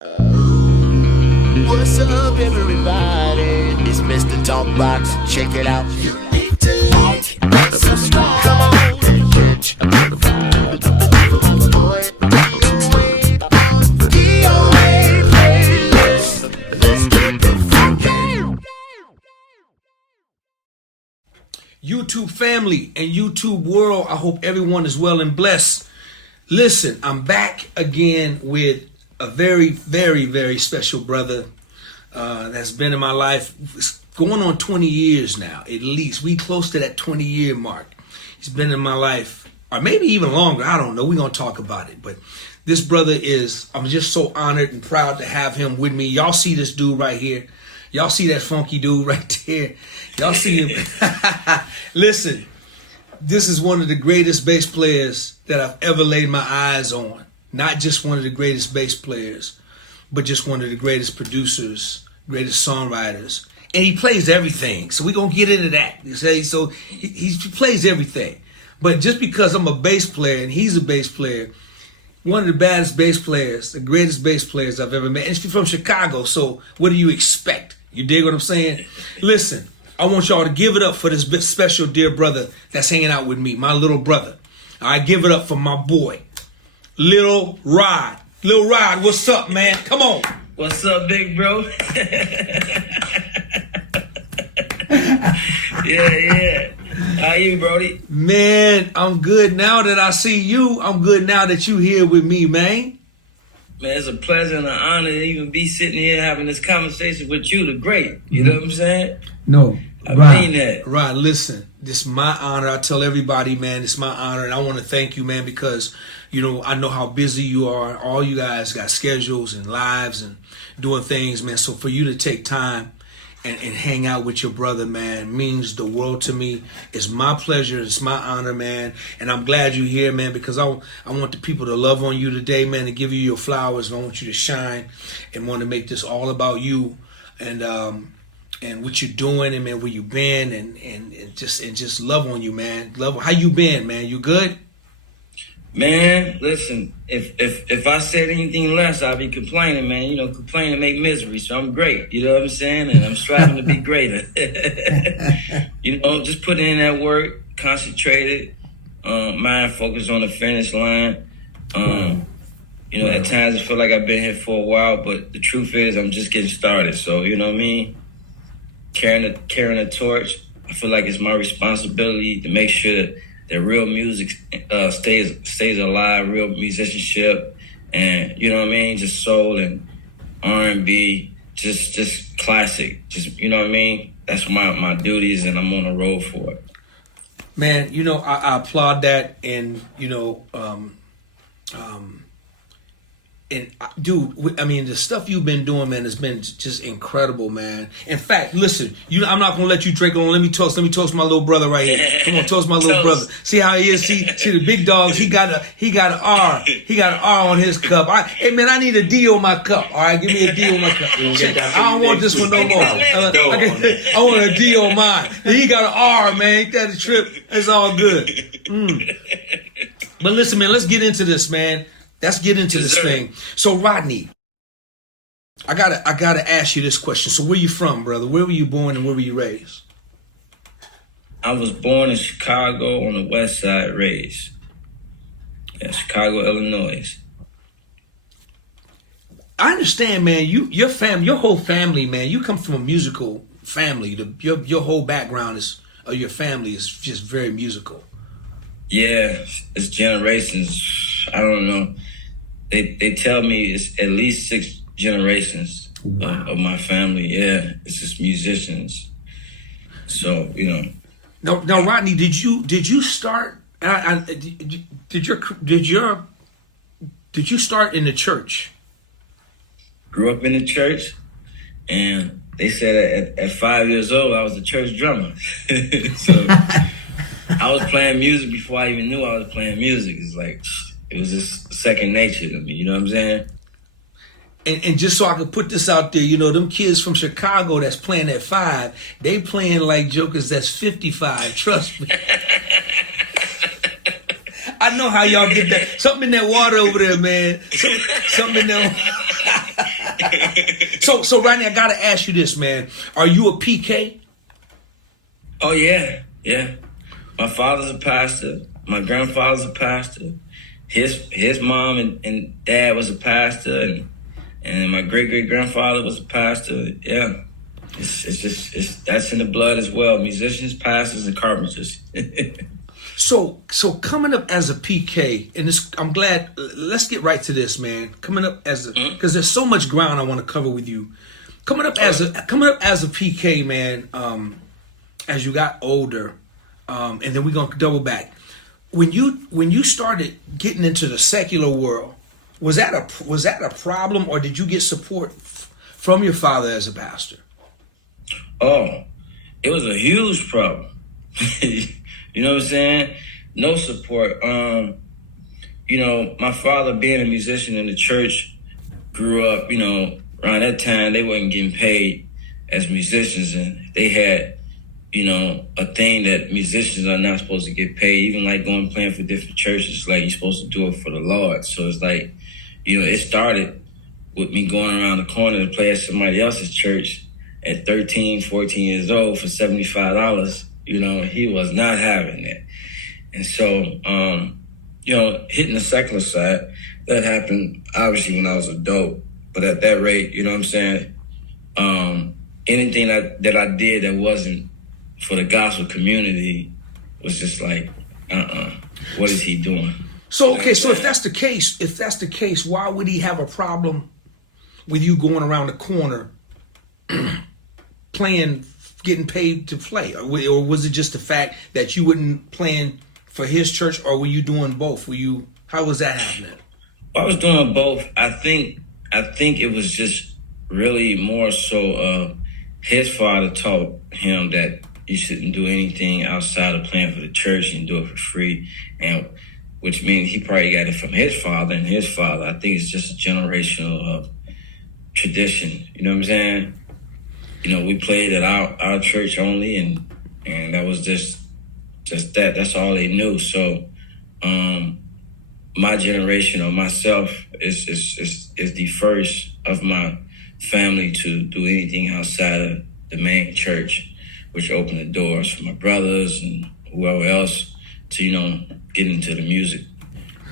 What's up, everybody? It's Mr. Talkbox. Check it out. You need to like and subscribe. Come on and catch a motherfucker. Boy, DOA playlist. Let's get the funky. YouTube family and YouTube world, I hope everyone is well and blessed. Listen, I'm back again with a very, very, very special brother that's been in my life. It's going on 20 years now, at least. We close to that 20-year mark. He's been in my life, or maybe even longer. I don't know. We're going to talk about it. But this brother is, I'm just so honored and proud to have him with me. Y'all see this dude right here. Y'all see that funky dude right there. Y'all see him. Listen, this is one of the greatest bass players that I've ever laid my eyes on. Not just one of the greatest bass players, but just one of the greatest producers, greatest songwriters. And he plays everything. So we're going to get into that. You say, so he plays everything. But just because I'm a bass player and he's a bass player, one of the baddest bass players, the greatest bass players I've ever met. And he's from Chicago, so what do you expect? You dig what I'm saying? Listen, I want y'all to give it up for this special dear brother that's hanging out with me, my little brother. All right, give it up for my boy, LIL ROD. LIL ROD, what's up, man? Come on. What's up, big bro? yeah. How you, Brody? Man, I'm good now that I see you. I'm good now that you here with me, man. Man, it's a pleasure and an honor to even be sitting here having this conversation with you, the great. You know what I'm saying? No, I mean that. Rod, listen, this is my honor. I tell everybody, man, it's my honor. And I want to thank you, man, because, you know, I know how busy you are. All you guys got schedules and lives and doing things, man. So for you to take time and hang out with your brother, man, means the world to me. It's my pleasure. It's my honor, man. And I'm glad you're here, man, because I want the people to love on you today, man, to give you your flowers. And I want you to shine and want to make this all about you and what you're doing and, man, where you been and just love on you, man. Love. How you been, man? You good? Man, listen, if I said anything less, I'd be complaining, man. You know, complaining make misery, so I'm great. You know what I'm saying? And I'm striving to be greater. You know, just putting in that work, concentrated, mind focused on the finish line. You know, at times I feel like I've been here for a while, but the truth is I'm just getting started. So, you know what I mean? Carrying a torch, I feel like it's my responsibility to make sure that real music stays alive, real musicianship, and you know what I mean, just soul and R&B, just classic, just you know what I mean. That's my duties, and I'm on the road for it. Man, you know I applaud that, and you know, dude, I mean, the stuff you've been doing, man, has been just incredible, man. In fact, listen, I'm not gonna let you drink on. Let me toast my little brother right here. Come on, toast my little brother. See how he is. See the big dogs. He got an R. He got an R on his cup. Hey man, I need a D on my cup. All right, give me a D on my cup. I don't want this one no more. I want a D on mine. He got an R, man. Ain't that a trip? It's all good. But listen, man, let's get into this, man. Let's get into this thing. So, Rodney, I gotta ask you this question. So, where you from, brother? Where were you born and where were you raised? I was born in Chicago on the west side, raised. Yeah, Chicago, Illinois. I understand, man. Your whole family, man. You come from a musical family. Your whole background your family is just very musical. Yeah, it's generations. I don't know. They tell me it's at least 6 generations of my family. Yeah, it's just musicians. So you know. Now, Rodney, did you start? Did you start in the church? Grew up in the church, and they said at 5 years old I was a church drummer. So I was playing music before I even knew I was playing music. It's like it was just second nature to me. You know what I'm saying? And just so I could put this out there, you know, them kids from Chicago that's playing at 5, they playing like jokers that's 55. Trust me. I know how y'all get that. Something in that water over there, man. Something in that So Rodney, I gotta ask you this, man. Are you a PK? Oh yeah, yeah. My father's a pastor. My grandfather's a pastor. His mom and dad was a pastor, and my great grandfather was a pastor. Yeah, it's that's in the blood as well. Musicians, pastors, and carpenters. So coming up as a PK, and this, I'm glad. Let's get right to this, man. Coming up as because there's so much ground I want to cover with you. Coming up as a PK, man. As you got older, and then we're gonna double back. When you started getting into the secular world, was that a problem, or did you get support from your father as a pastor? Oh, it was a huge problem. You know what I'm saying? No support. You know, my father being a musician in the church, grew up, you know, around that time they wasn't getting paid as musicians, and they had, you know, a thing that musicians are not supposed to get paid, even like going playing for different churches, like you're supposed to do it for the Lord. So it's like, you know, it started with me going around the corner to play at somebody else's church at 13, 14 years old for $75. You know, he was not having that. And so, you know, hitting the secular side, that happened obviously when I was adult. But at that rate, you know what I'm saying? Anything that I did that wasn't for the gospel community was just like, what is he doing? So, okay, so if that's the case, why would he have a problem with you going around the corner playing, getting paid to play? Or was it just the fact that you wouldn't playing for his church, or were you doing both? How was that happening? I was doing both. I think it was just really more so his father taught him that you shouldn't do anything outside of playing for the church and do it for free, and which means he probably got it from his father and his father. I think it's just a generational tradition. You know what I'm saying? You know, we played at our church only, and that was just that. That's all they knew. So, my generation or myself is the first of my family to do anything outside of the main church, which opened the doors for my brothers and whoever else to, you know, get into the music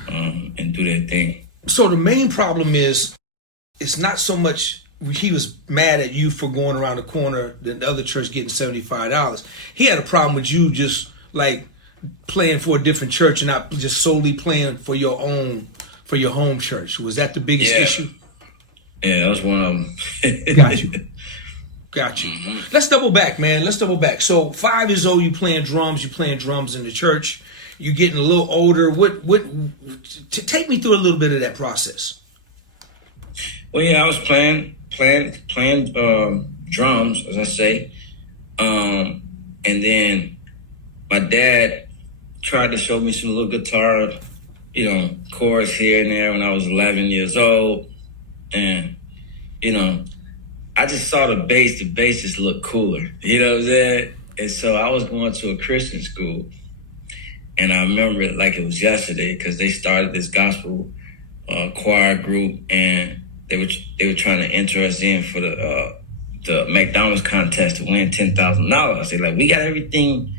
and do their thing. So the main problem is, it's not so much he was mad at you for going around the corner than the other church getting $75. He had a problem with you just like playing for a different church and not just solely playing for your home church. Was that the biggest issue? Yeah, that was one of them. Got you. Mm-hmm. Let's double back, man. Let's double back. So 5 years old, you playing drums in the church. You're getting a little older. Take me through a little bit of that process. Well, yeah, I was playing drums, as I say. And then my dad tried to show me some little guitar, you know, chords here and there when I was 11 years old. And, you know, I just saw the bass just looked cooler, you know what I'm saying? And so I was going to a Christian school, and I remember it like it was yesterday because they started this gospel choir group, and they were trying to enter us in for the McDonald's contest to win $10,000. They're like, we got everything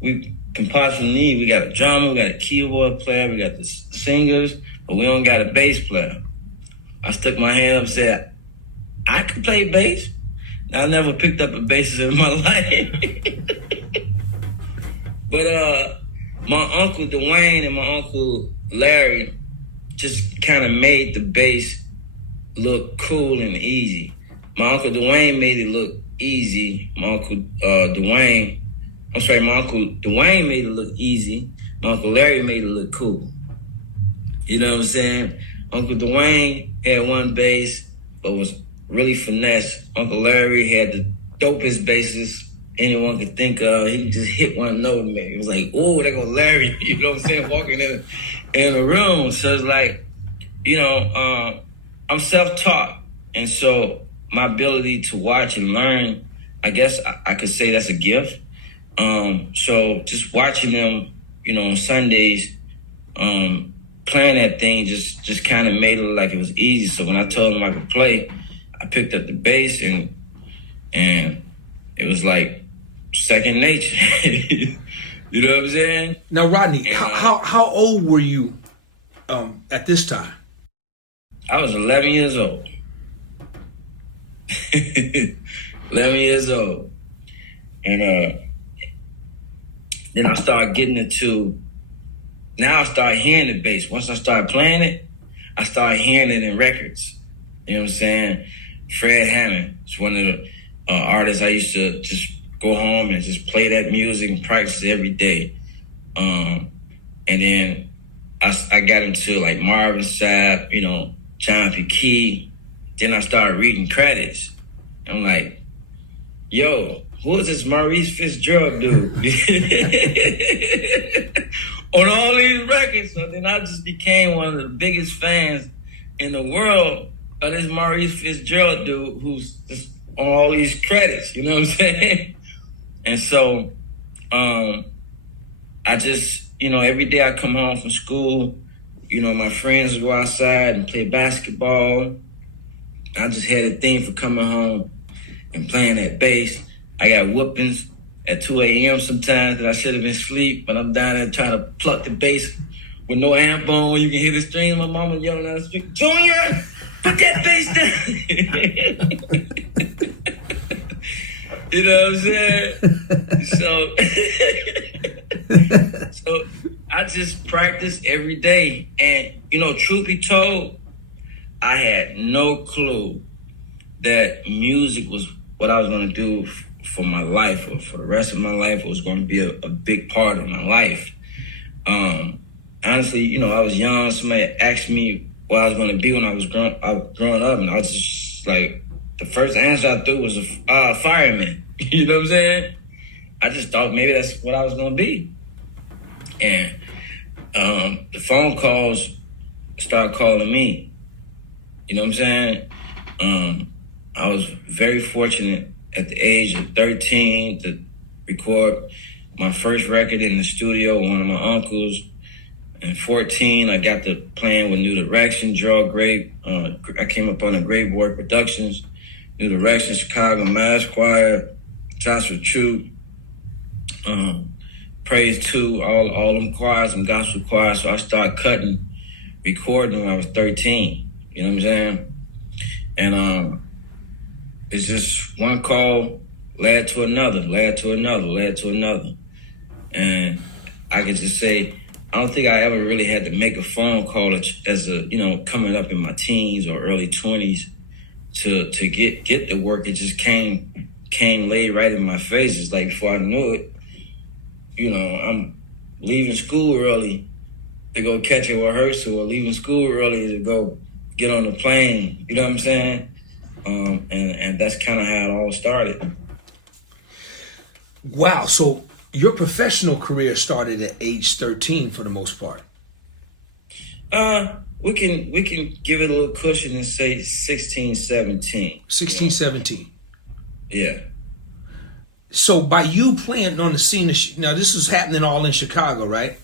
we can possibly need. We got a drummer, we got a keyboard player, we got the singers, but we don't got a bass player. I stuck my hand up and said, I can play bass. I never picked up a bass in my life. But my Uncle Dwayne and my Uncle Larry just kind of made the bass look cool and easy. My Uncle Dwayne made it look easy. My Uncle Dwayne made it look easy. My Uncle Larry made it look cool. You know what I'm saying? Uncle Dwayne had one bass, but was really finesse. Uncle Larry had the dopest basses anyone could think of. He just hit one note, man. It was like, oh, there goes Larry. You know what I'm saying? Walking in a room. So it's like, you know, I'm self-taught. And so my ability to watch and learn, I guess I could say that's a gift. So just watching them, you know, on Sundays, playing that thing just kind of made it look like it was easy. So when I told them I could play, I picked up the bass and it was like second nature. You know what I'm saying? Now, Rodney, how old were you at this time? I was 11 years old. 11 years old. And then I started getting into, now I started hearing the bass. Once I started playing it, I started hearing it in records. You know what I'm saying? Fred Hammond is one of the artists I used to just go home and just play that music and practice it every day. And then I got into like Marvin Sapp, you know, John P. Key. Then I started reading credits. I'm like, yo, who is this Maurice Fitzgerald dude? On all these records. So then I just became one of the biggest fans in the world of this Maurice Fitzgerald dude who's just on all these credits, you know what I'm saying? And so I just, you know, every day I come home from school, you know, my friends would go outside and play basketball. I just had a thing for coming home and playing that bass. I got whoopings at 2 a.m. sometimes that I should have been asleep, but I'm down there trying to pluck the bass with no amp on. You can hear the strings. My mama yelling down the street, Junior, put that bass down. You know what I'm saying? So I just practice every day. And, you know, truth be told, I had no clue that music was what I was going to do for my life, or for the rest of my life. It was going to be a big part of my life. Honestly, you know, I was young. Somebody asked me what I was going to be when I was growing up, and I was just like, the first answer I threw was a fireman. You know what I'm saying? I just thought maybe that's what I was going to be. And the phone calls started calling me. You know what I'm saying? I was very fortunate at the age of 13 to record my first record in the studio with one of my uncles. And 14, I got to playing with New Direction, Draw Grape. I came up on the Great Boy Productions, New Direction, Chicago Mass Choir, Joshua True, Praise 2, all them choirs and gospel choirs. So I started recording when I was 13. You know what I'm saying? And it's just one call led to another. And I could just say, I don't think I ever really had to make a phone call as a, you know, coming up in my teens or early 20s to get the work. It just came laid right in my face. It's like before I knew it, you know, I'm leaving school early to go catch a rehearsal, or leaving school early to go get on the plane. You know what I'm saying? And that's kind of how it all started. Wow. So your professional career started at age 13 for the most part. We can give it a little cushion and say 16, 17. 16, 17. Yeah. So by you playing on the scene, now this is happening all in Chicago, right?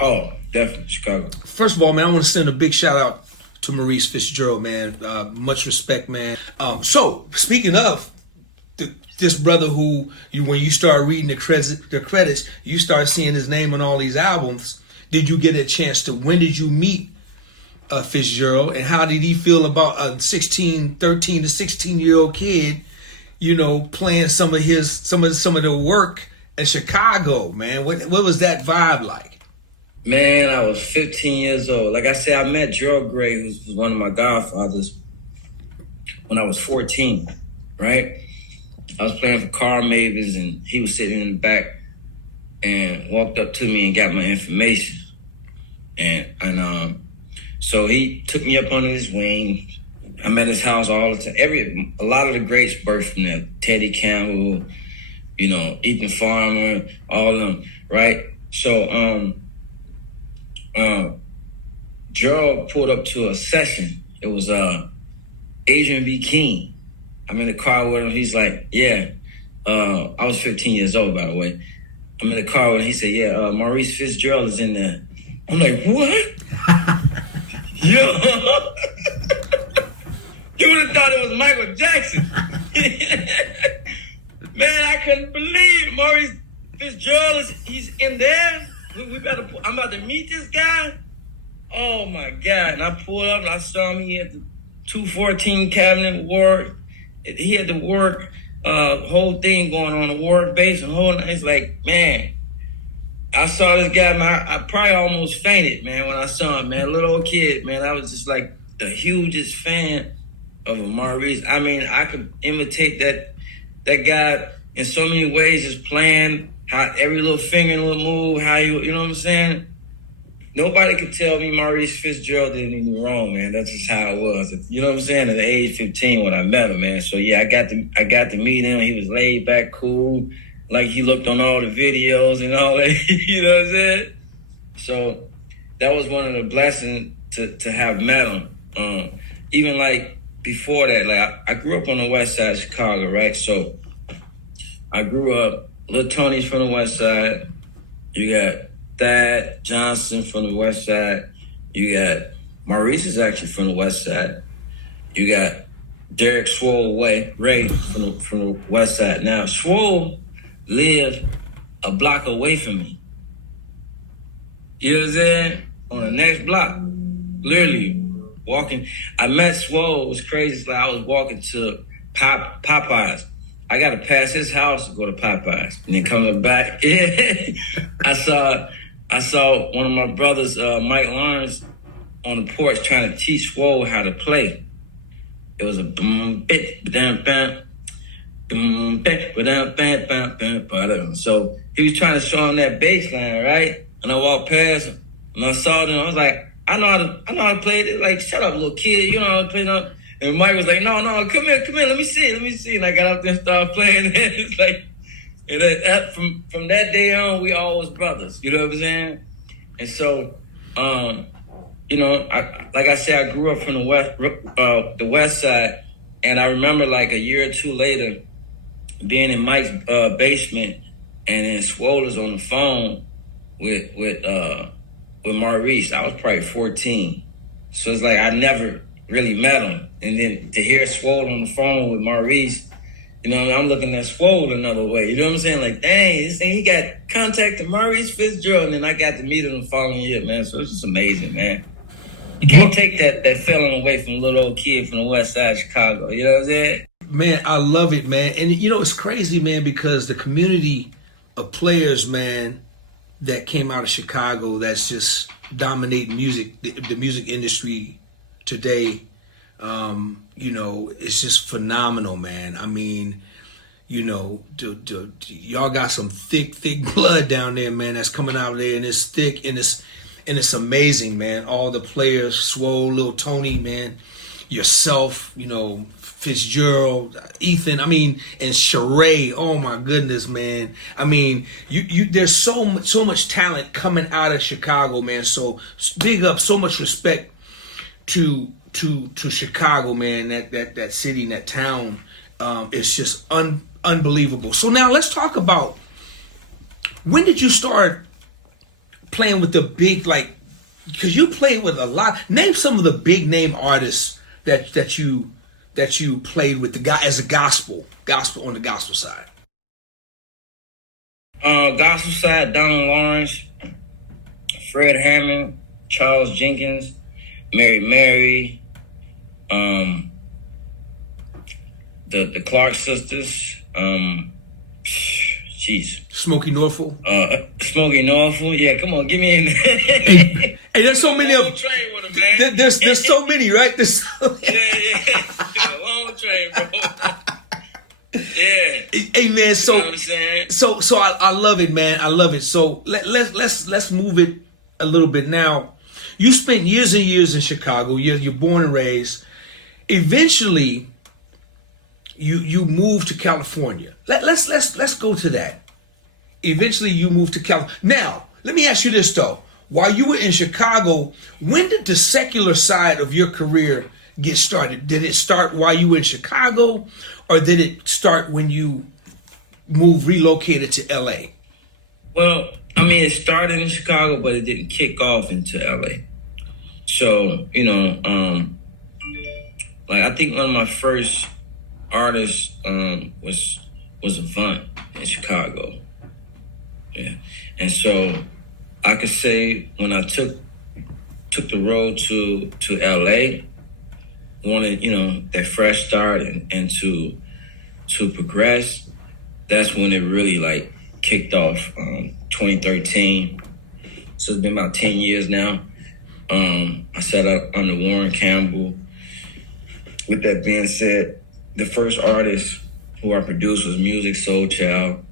Oh, definitely Chicago. First of all, man, I want to send a big shout out to Maurice Fitzgerald, man. Much respect, man. So speaking of this brother who when you start reading the credits, you start seeing his name on all these albums. Did you get a chance to, when did you meet Fitzgerald, and how did he feel about a 13 to 16-year-old kid, you know, playing some of the work in Chicago, man? What was that vibe like? Man, I was 15 years old. Like I said, I met Gerald Gray, who was one of my godfathers, when I was 14, right? I was playing for Carl Mavens, and he was sitting in the back and walked up to me and got my information. And so he took me up under his wing. I'm at his house all the time. A lot of the greats birthed from there. Teddy Campbell, you know, Ethan Farmer, all of them, right? So Gerald pulled up to a session. It was Adrian B. King. I'm in the car with him. He's like, yeah. I was 15 years old, by the way. I'm in the car with him. He said, yeah, Maurice Fitzgerald is in there. I'm like, what? Yo. You would have thought it was Michael Jackson. Man, I couldn't believe it. Maurice Fitzgerald he's in there. I'm about to meet this guy. Oh my God. And I pulled up and I saw him. He had the 214 cabinet work. He had the work, whole thing going on, the work base and whole. It's like, man, I saw this guy, man. I probably almost fainted, man, when I saw him, man. Little old kid, man. I was just like the hugest fan of Maurice. I mean, I could imitate that guy in so many ways, just playing, how every little finger, little move, how you know what I'm saying? Nobody could tell me Maurice Fitzgerald did anything wrong, man. That's just how it was. You know what I'm saying? At the age 15 when I met him, man. So yeah, I got to meet him. He was laid back, cool, like he looked on all the videos and all that. You know what I'm saying? So that was one of the blessings to have met him. Even like before that, like I grew up on the west side of Chicago, right? So I grew up, Lil Tony's from the west side. You got Thad Johnson from the west side. You got Maurice is actually from the west side. You got Derek Swole Ray from the west side. Now, Swole lived a block away from me. You know what I'm saying? On the next block. Literally walking. I met Swole. It was crazy. It's like I was walking to Popeyes. I got to pass his house to go to Popeyes. And then coming back, I saw one of my brothers, Mike Lawrence, on the porch trying to teach Swole how to play. It was a boom, bit, bam, bam, boom, bam, bam, bam, bam. So he was trying to show him that bass line, right? And I walked past him, and I saw them. I was like, I know how to play it. Like, shut up, little kid. You know how to play it. And Mike was like, no, come here, let me see. And I got up there and started playing. And it's like, and from that day on, we always brothers. You know what I'm saying? And so, you know, like I said, I grew up from the west side, and I remember like a year or two later, being in Mike's basement, and then Swole was on the phone with Maurice. I was probably 14, so it's like I never really met him, and then to hear Swole on the phone with Maurice. You know, I'm looking at Swole another way. You know what I'm saying? Like, dang, this thing, he got contacted Maurice Fitzgerald, and then I got to meet him the following year, man. So it's just amazing, man. You can't take that feeling away from a little old kid from the west side of Chicago. You know what I'm saying? Man, I love it, man. And, you know, it's crazy, man, because the community of players, man, that came out of Chicago that's just dominating music, the music industry today, you know, it's just phenomenal, man. I mean, you know, y'all got some thick blood down there, man, that's coming out of there, and it's thick, and it's amazing, man. All the players, Swole, Lil Tony, man, yourself, you know, Fitzgerald, Ethan, I mean, and Sheree, oh my goodness, man. I mean, you there's so much talent coming out of Chicago, man. So big up, so much respect to Chicago, man. That city and that town, it's just unbelievable. So now let's talk about, when did you start playing with the big, like, because you played with a lot. Name some of the big name artists that you played with, the guy as a gospel on the gospel side. Gospel side, Donald Lawrence, Fred Hammond, Charles Jenkins, Mary, the Clark sisters, jeez. Smokey Norfolk. Smokey Norfolk. Yeah, come on, give me in. Hey, there's so many of them. Train with him, man. There's so many, right? Yeah. Long train, bro. Yeah. Hey, man. So, you know what I'm saying? so I love it, man. I love it. So let's move it a little bit now. You spent years and years in Chicago. You're born and raised. Eventually, you moved to California. Let's go to that. Eventually, you moved to California. Now, let me ask you this though: while you were in Chicago, when did the secular side of your career get started? Did it start while you were in Chicago, or did it start when you relocated to LA? Well, I mean, it started in Chicago, but it didn't kick off into LA. So, you know, like I think one of my first artists was Avant in Chicago. Yeah, and so I could say when I took the road to LA, wanted that fresh start and to progress. That's when it really like kicked off. 2013. So it's been about 10 years now. I set up under Warren Campbell. With that being said, the first artist who I produced was Music Soul Child.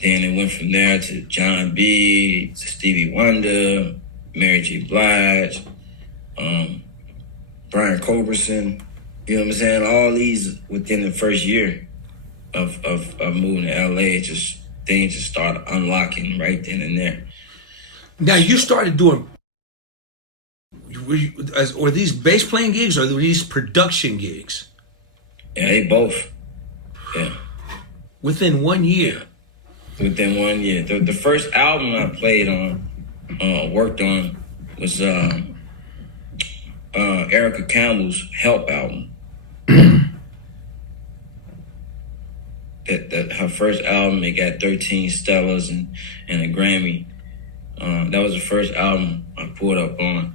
Then it went from there to John B, to Stevie Wonder, Mary J. Blige, Brian Culbertson. You know what I'm saying? All these within the first year of moving to LA, things just started unlocking right then and there. Now you started doing, were these bass playing gigs or were these production gigs? Yeah, they both. Yeah. Within 1 year? Within 1 year. The first album I played on, worked on, was Erica Campbell's Help album. that her first album, it got 13 Stellas and a Grammy. That was the first album I pulled up on.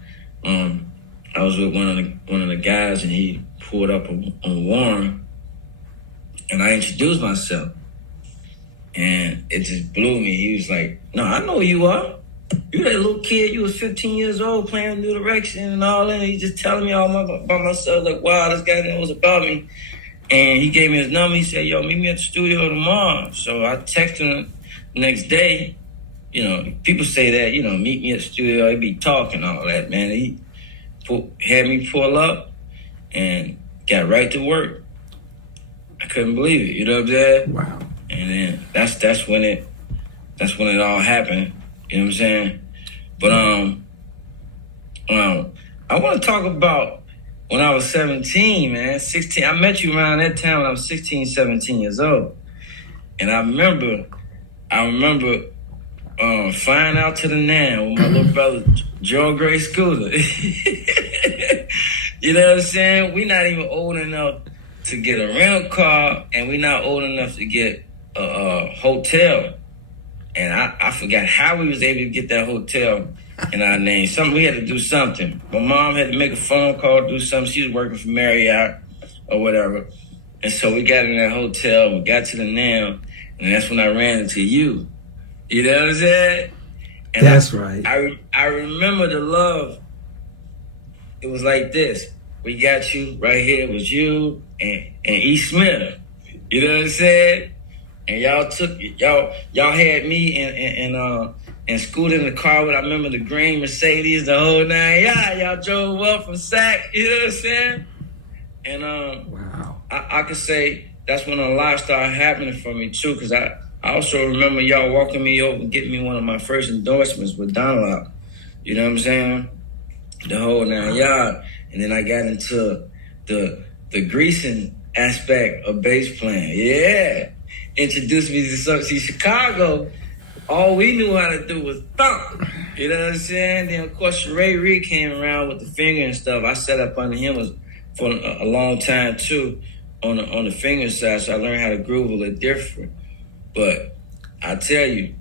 I was with one of the guys, and he pulled up on Warren, and I introduced myself, and it just blew me. He was like, "No, I know who you are. You that little kid. You was 15 years old playing New Direction and all that." And he just telling me all about myself. Like, wow, this guy knows about me. And he gave me his number. He said, "Yo, meet me at the studio tomorrow." So I texted him the next day. People say that, meet me at the studio, they be talking all that, man. He had me pull up and got right to work. I couldn't believe it, you know what I'm saying? Wow. And then that's when it all happened, you know what I'm saying? But I want to talk about when I was 17, man, 16. I met you around that time when I was 16, 17 years old. And I remember flying out to the Nam with my little brother, Joe Gray Scooter. You know what I'm saying? We're not even old enough to get a rental car, and we're not old enough to get a hotel. And I forgot how we was able to get that hotel in our name. We had to do something. My mom had to make a phone call, do something. She was working for Marriott or whatever. And so we got in that hotel, we got to the Nam, and that's when I ran into you. You know what I'm saying? And that's right. I remember the love. It was like this. We got you right here. It was you and E. Smith. You know what I'm saying? And y'all had me and Scooter in the car with, I remember the green Mercedes, the whole nine. Yeah, y'all drove up from Sac. You know what I'm saying? And wow. I could say that's when a lot started happening for me too, because I also remember y'all walking me over and getting me one of my first endorsements with Dunlop. You know what I'm saying? The whole nine yard. And then I got into the greasing aspect of bass playing. Yeah. Introduced me to something. See, Chicago, all we knew how to do was thump. You know what I'm saying? Then, of course, Ray Reed came around with the finger and stuff. I set up under him for a long time, too, on the finger side, so I learned how to groove a little different. But I tell you,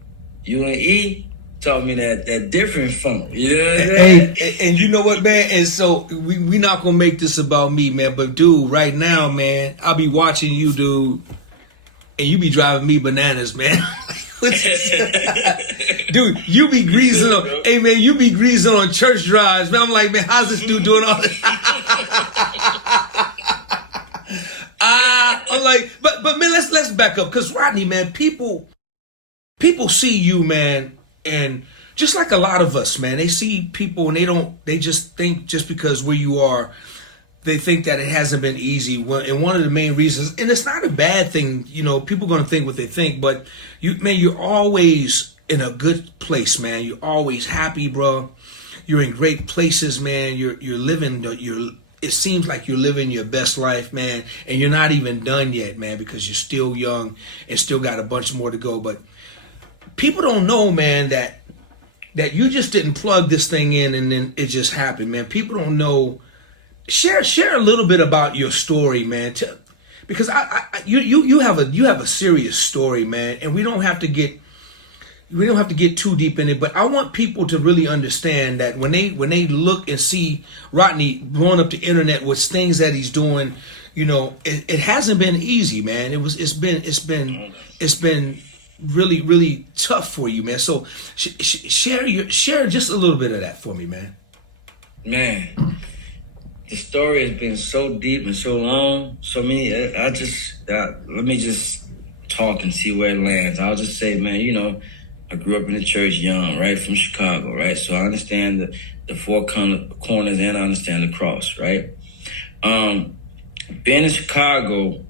you and E taught me that different funk. You know what I'm saying? And you know what, man? And so we not gonna make this about me, man. But dude, right now, man, I'll be watching you, dude, and you be driving me bananas, man. Dude, you be greasing on. Hey, man, you be greasing on church drives, man. I'm like, man, how's this dude doing all this? I'm like, but man, let's back up, because Rodney, man, people see you, man, and just like a lot of us, man, they see people and they just think just because where you are, they think that it hasn't been easy. And one of the main reasons, and it's not a bad thing, people are going to think what they think, but you're always in a good place, man. You're always happy, bro. You're in great places, man. You're living it seems like you're living your best life, man, and you're not even done yet, man, because you're still young and still got a bunch more to go. But people don't know, man, that you just didn't plug this thing in and then it just happened, man. People don't know share a little bit about your story, man. Because you have a serious story, man, and we don't have to get too deep in it. But I want people to really understand that when they look and see Rodney blowing up the internet with things that he's doing, you know, it hasn't been easy, man. It's been really, really tough for you, man. So share just a little bit of that for me, man. Man, the story has been so deep and so long, so many. Let me just talk and see where it lands. I'll just say, man, you know, I grew up in the church young, right, from Chicago, right? So I understand the four corners and I understand the cross, right? Being in Chicago,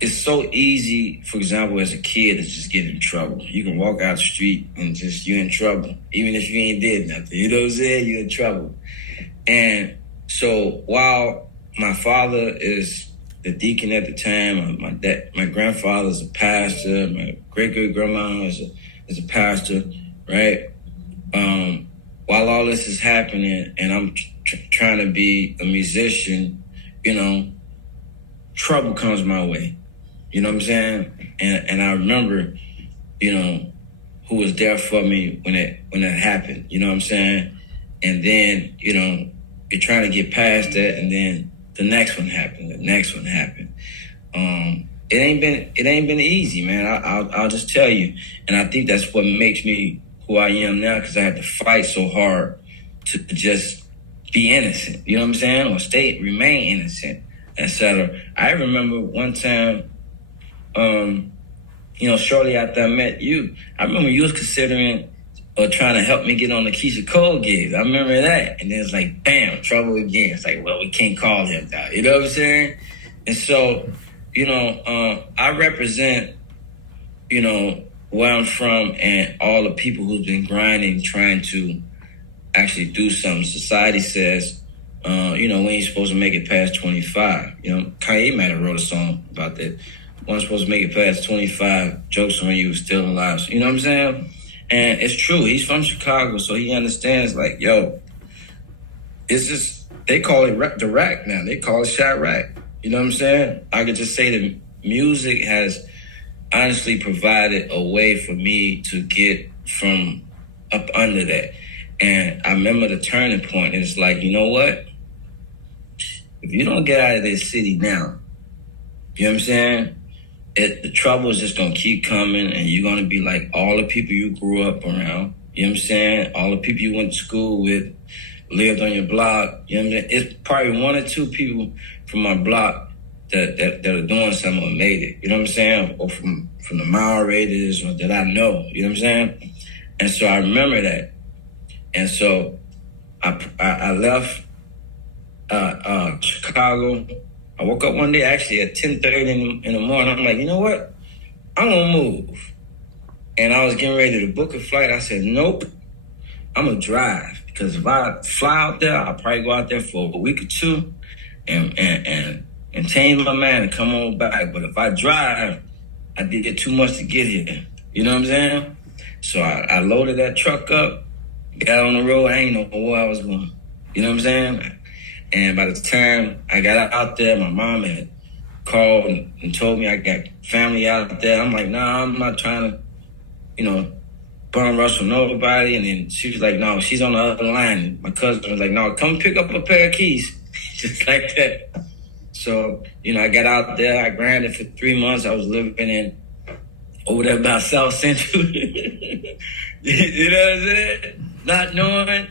it's so easy, for example, as a kid, to just get in trouble. You can walk out the street and you're in trouble. Even if you ain't did nothing, you know what I'm saying? You're in trouble. And so while my father is the deacon at the time, my grandfather's a pastor, my great-great-grandma is a pastor, right? While all this is happening and I'm trying to be a musician, you know, trouble comes my way. You know what I'm saying? And I remember, you know, who was there for me when that happened. You know what I'm saying? And then, you know, you're trying to get past that, and then the next one happened. The next one happened. It ain't been easy, man. I'll just tell you. And I think that's what makes me who I am now, because I had to fight so hard to just be innocent. You know what I'm saying? Or remain innocent, etc. I remember one time, you know, shortly after I met you, I remember you was considering or trying to help me get on the Keisha Cole gigs. I remember that. And then it's like, bam, trouble again. It's like, well, we can't call him that. You know what I'm saying? And so, you know, I represent, you know, where I'm from and all the people who've been grinding, trying to actually do something. Society says, you know, we ain't supposed to make it past 25. You know, Kanye might have wrote a song about that. One supposed to make it past 25. Jokes on you, still alive. You know what I'm saying? And it's true. He's from Chicago, so he understands, like, yo, it's just, they call it the rack now. They call it Chirac. You know what I'm saying? I could just say that music has honestly provided a way for me to get from up under that. And I remember the turning point. And it's like, you know what? If you don't get out of this city now, you know what I'm saying? The trouble is just going to keep coming, and you're going to be like all the people you grew up around. You know what I'm saying? All the people you went to school with, lived on your block. You know what I'm saying? It's probably one or two people from my block that are doing something or made it. You know what I'm saying? Or from the Mile Raiders, or that I know. You know what I'm saying? And so I remember that. And so I left Chicago. I woke up one day actually at 10:30 in the morning. I'm like, you know what? I'm going to move. And I was getting ready to book a flight. I said, nope, I'm going to drive. Because if I fly out there, I'll probably go out there for a week or two and change my mind and come on back. But if I drive, I did too much to get here. You know what I'm saying? So I loaded that truck up, got on the road. I ain't know where I was going. You know what I'm saying? And by the time I got out there, my mom had called and told me I got family out there. I'm like, nah, I'm not trying to, you know, bum rush with nobody. And then she was like, no, she's on the other line. And my cousin was like, no, come pick up a pair of keys. Just like that. So, you know, I got out there. I grinded for 3 months. I was living in over there by South Central. You know what I'm saying? Not knowing,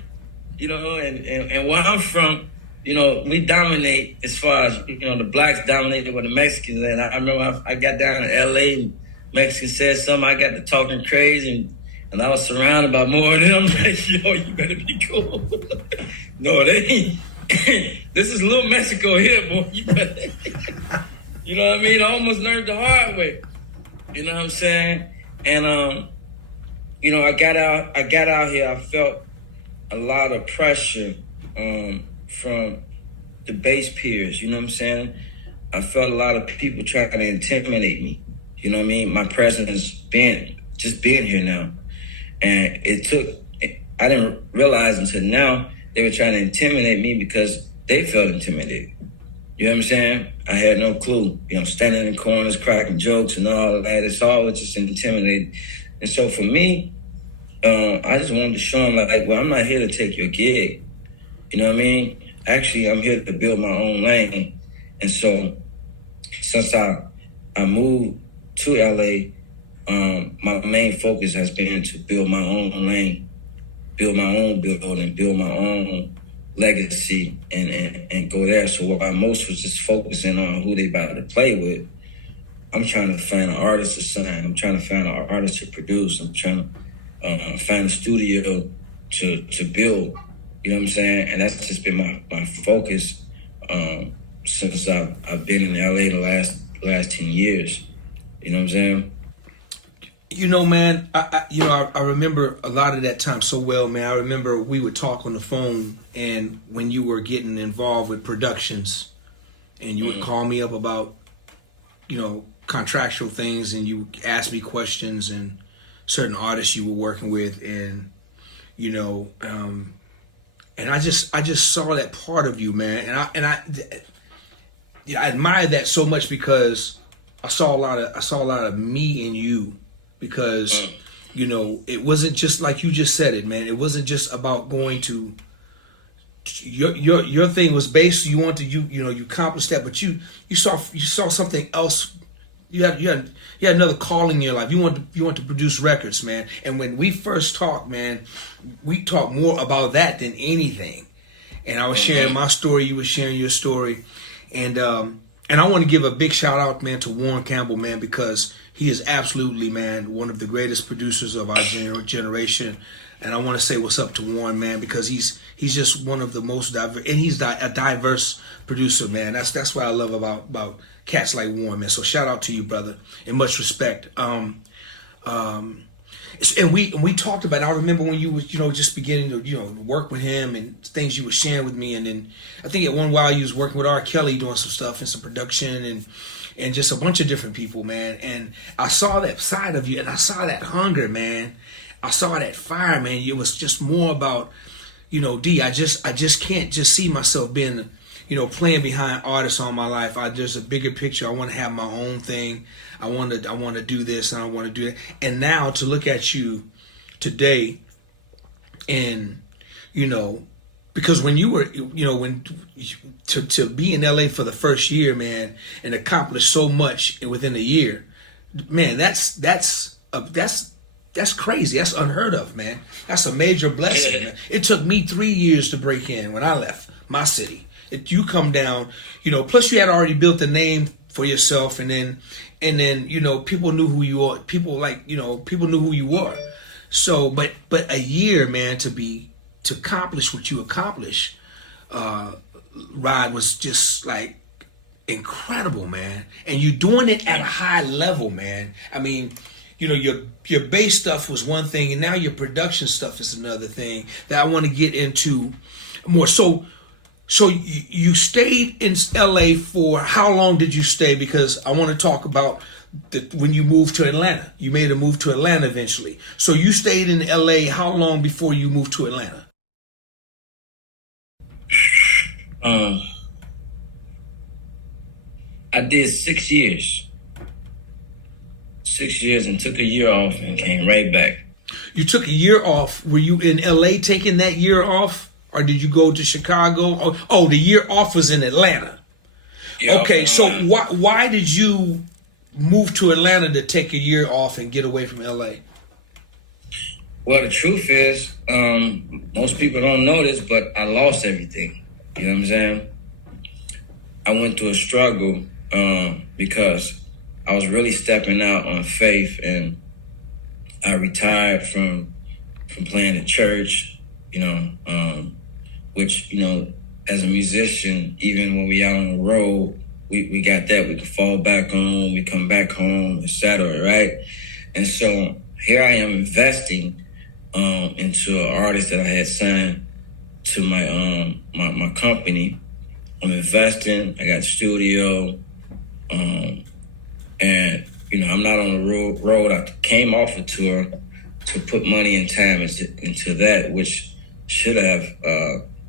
you know, and where I'm from, you know, we dominate as far as, you know, the blacks dominated with the Mexicans. And I remember I got down to L.A. and Mexicans said something. I got to talking crazy and I was surrounded by more of them. I'm like, yo, you better be cool. No, they ain't. This is little Mexico here, boy. You better. You know what I mean? I almost learned the hard way. You know what I'm saying? And, you know, I got out here. I felt a lot of pressure from the base peers, you know what I'm saying? I felt a lot of people trying to intimidate me. You know what I mean? My presence being here now. And I didn't realize until now they were trying to intimidate me because they felt intimidated. You know what I'm saying? I had no clue. You know, standing in corners, cracking jokes and all of that. It's all just intimidating. And so for me, I just wanted to show them, like, well, I'm not here to take your gig. You know what I mean? Actually, I'm here to build my own lane. And so since I moved to LA, my main focus has been to build my own lane, build my own building, build my own legacy, and go there. So while most was just focusing on who they about to play with, I'm trying to find an artist to sign. I'm trying to find an artist to produce. I'm trying to find a studio to build. You know what I'm saying? And that's just been my focus since I've been in LA the last 10 years. You know what I'm saying? You know, man, I remember a lot of that time so well, man. I remember we would talk on the phone, and when you were getting involved with productions, and you would call me up about, you know, contractual things, and you ask me questions, and certain artists you were working with, and you know, and I just saw that part of you, man, and I admired that so much because I saw a lot of me in you. Because, you know, it wasn't just like you just said it, man. It wasn't just about going to your thing was based. You want to you accomplished that, but you saw something else. You had another calling in your life. You want to produce records, man. And when we first talked, man, we talked more about that than anything. And I was sharing my story. You were sharing your story, and I want to give a big shout out, man, to Warren Campbell, man, because he is absolutely, man, one of the greatest producers of our generation. And I want to say what's up to Warren, man, because he's just one of the most diverse, and he's a diverse producer, man. That's what I love about cats like Warren, man. So shout out to you, brother, and much respect. And we talked about it. I remember when you was, you know, just beginning to, you know, work with him and things you were sharing with me. And then I think at one while you was working with R. Kelly doing some stuff and some production and just a bunch of different people, man. And I saw that side of you, and I saw that hunger, man. I saw that fire, man. It was just more about, you know, D, I just can't just see myself being, you know, playing behind artists all my life. There's a bigger picture. I want to have my own thing. I want to do this, and I want to do that. And now to look at you today, and, you know, because when you were, you know, to be in LA for the first year, man, and accomplish so much within a year, man, that's crazy. That's unheard of, man. That's a major blessing, man. It took me 3 years to break in when I left my city. You come down, you know, plus you had already built a name for yourself, and then, you know, people knew who you are. People knew who you were. So, but a year, man, to accomplish what you accomplished, Rod, was just like incredible, man. And you're doing it at a high level, man. I mean, you know, your bass stuff was one thing, and now your production stuff is another thing that I want to get into more. So you stayed in LA for how long did you stay? Because I want to talk about when you moved to Atlanta. You made a move to Atlanta eventually. So you stayed in LA how long before you moved to Atlanta? I did 6 years. 6 years, and took a year off and came right back. You took a year off. Were you in LA taking that year off? Or did you go to Chicago? Oh, the year off was in Atlanta. Yeah, okay, so why did you move to Atlanta to take a year off and get away from LA? Well, the truth is, most people don't know this, but I lost everything. You know what I'm saying? I went through a struggle because I was really stepping out on faith, and I retired from playing at church, you know, which, you know, as a musician, even when we out on the road, we got that. We can fall back on, we come back home, etc., right? And so here I am investing into an artist that I had signed to my my company. I'm investing. I got the studio, and you know, I'm not on the road. I came off a tour to put money and time into that, which should have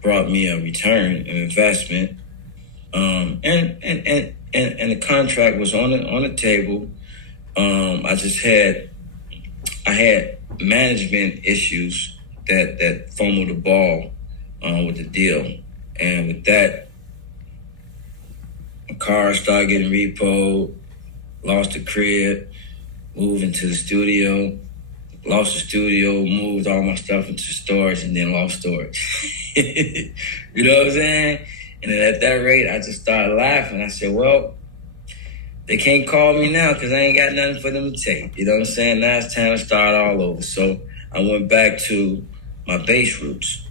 brought me a return, an investment, and the contract was on the table. I had management issues that fumbled the ball with the deal, and with that, my car started getting repoed, lost the crib, moved into the studio, lost the studio, moved all my stuff into storage, and then lost storage. You know what I'm saying? And then at that rate, I just started laughing. I said, well, they can't call me now because I ain't got nothing for them to take. You know what I'm saying? Now it's time to start all over. So I went back to my bass roots.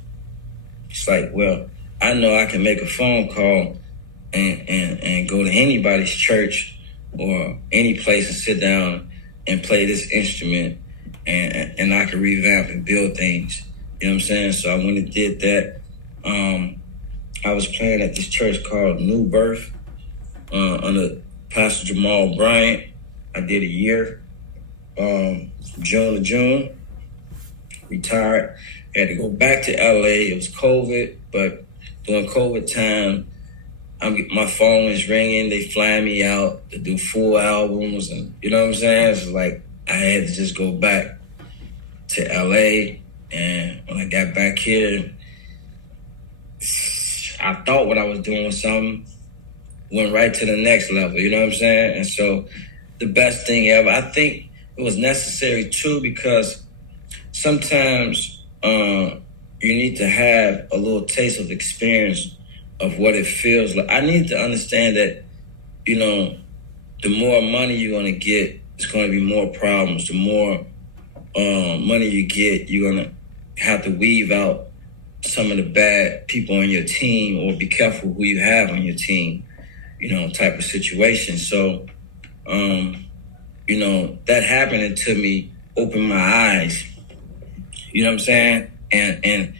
It's like, well, I know I can make a phone call and go to anybody's church or any place and sit down and play this instrument, and I can revamp and build things. You know what I'm saying? So I went and did that. I was playing at this church called New Birth under Pastor Jamal Bryant. I did a year, from June to June. Retired. I had to go back to LA. It was COVID, but during COVID time, my phone is ringing. They fly me out to do full albums, and you know what I'm saying? It's like I had to just go back to LA. And when I got back here, I thought what I was doing was something, went right to the next level, you know what I'm saying? And so the best thing ever, I think it was necessary too, because sometimes you need to have a little taste of experience of what it feels like. I need to understand that, you know, the more money you're going to get, it's going to be more problems. The more money you get, you're going to have to weave out some of the bad people on your team, or be careful who you have on your team, you know, type of situation. So, you know, that happening to me opened my eyes, you know what I'm saying? And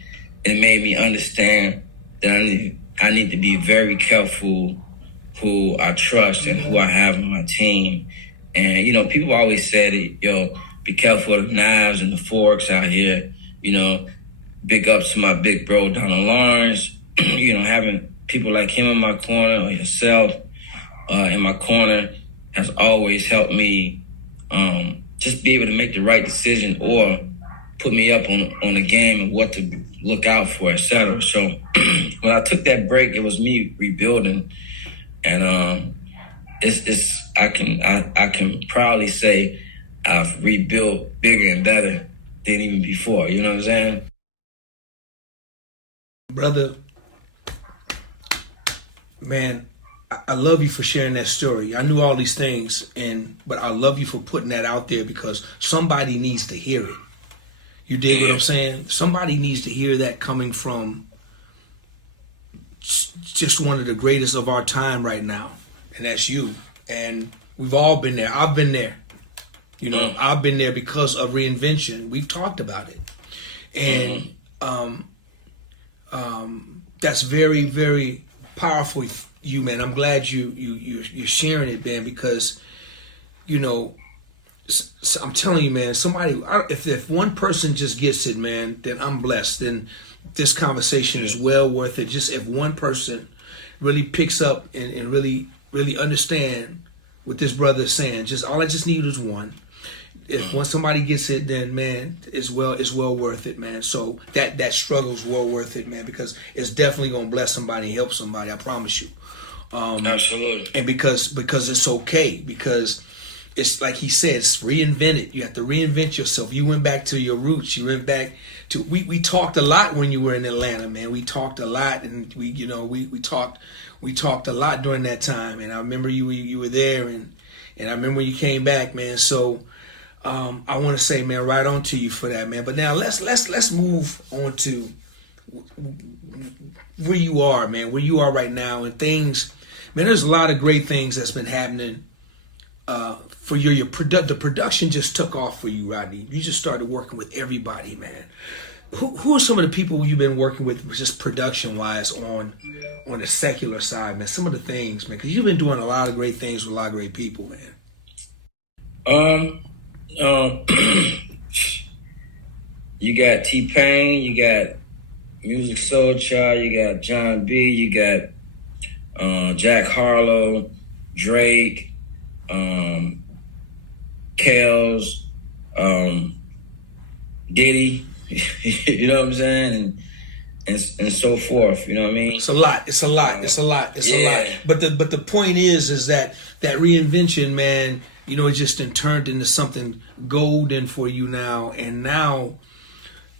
it made me understand that I need to be very careful who I trust and who I have on my team. And, you know, people always said, yo, be careful of the knives and the forks out here. You know, big ups to my big bro, Donald Lawrence. You know, having people like him in my corner, or yourself in my corner, has always helped me just be able to make the right decision, or put me up on the game and what to look out for, etc. So when I took that break, it was me rebuilding, and I can proudly say I've rebuilt bigger and better than even before. You know what I'm saying? Brother, man, I love you for sharing that story. I knew all these things, but I love you for putting that out there, because somebody needs to hear it. You dig what I'm saying? Somebody needs to hear that coming from just one of the greatest of our time right now, and that's you. And we've all been there. I've been there. You know, I've been there because of reinvention. We've talked about it. And that's very, very powerful, you, man. I'm glad you're sharing it, man, because, you know, I'm telling you, man, if one person just gets it, man, then I'm blessed. Then this conversation is well worth it. Just if one person really picks up and really, really understand what this brother is saying, all I just need is one. If once somebody gets it, then man, it's well worth it, man. So that struggle's well worth it, man, because it's definitely gonna bless somebody, help somebody. I promise you. Absolutely. And because it's okay, because it's like he said, it's reinvented. You have to reinvent yourself. You went back to your roots. You went back to we talked a lot when you were in Atlanta, man. We talked a lot, and we talked a lot during that time. And I remember you were there, and I remember when you came back, man. So I want to say, man, right on to you for that, man. But now let's move on to where you are, man. Where you are right now, and things, man. There's a lot of great things that's been happening. For the production just took off for you, Rodney. You just started working with everybody, man. Who are some of the people you've been working with, just production wise, on the secular side, man? Some of the things, man, because you've been doing a lot of great things with a lot of great people, man. You got T-Pain, you got Music Soul Child, you got John B, you got Jack Harlow, Drake, Kels, Diddy, you know what I'm saying, and so forth. You know what I mean? It's a lot. It's a lot. It's a lot. It's a lot. But the point is that reinvention, man. You know, it just turned into something golden for you now, and now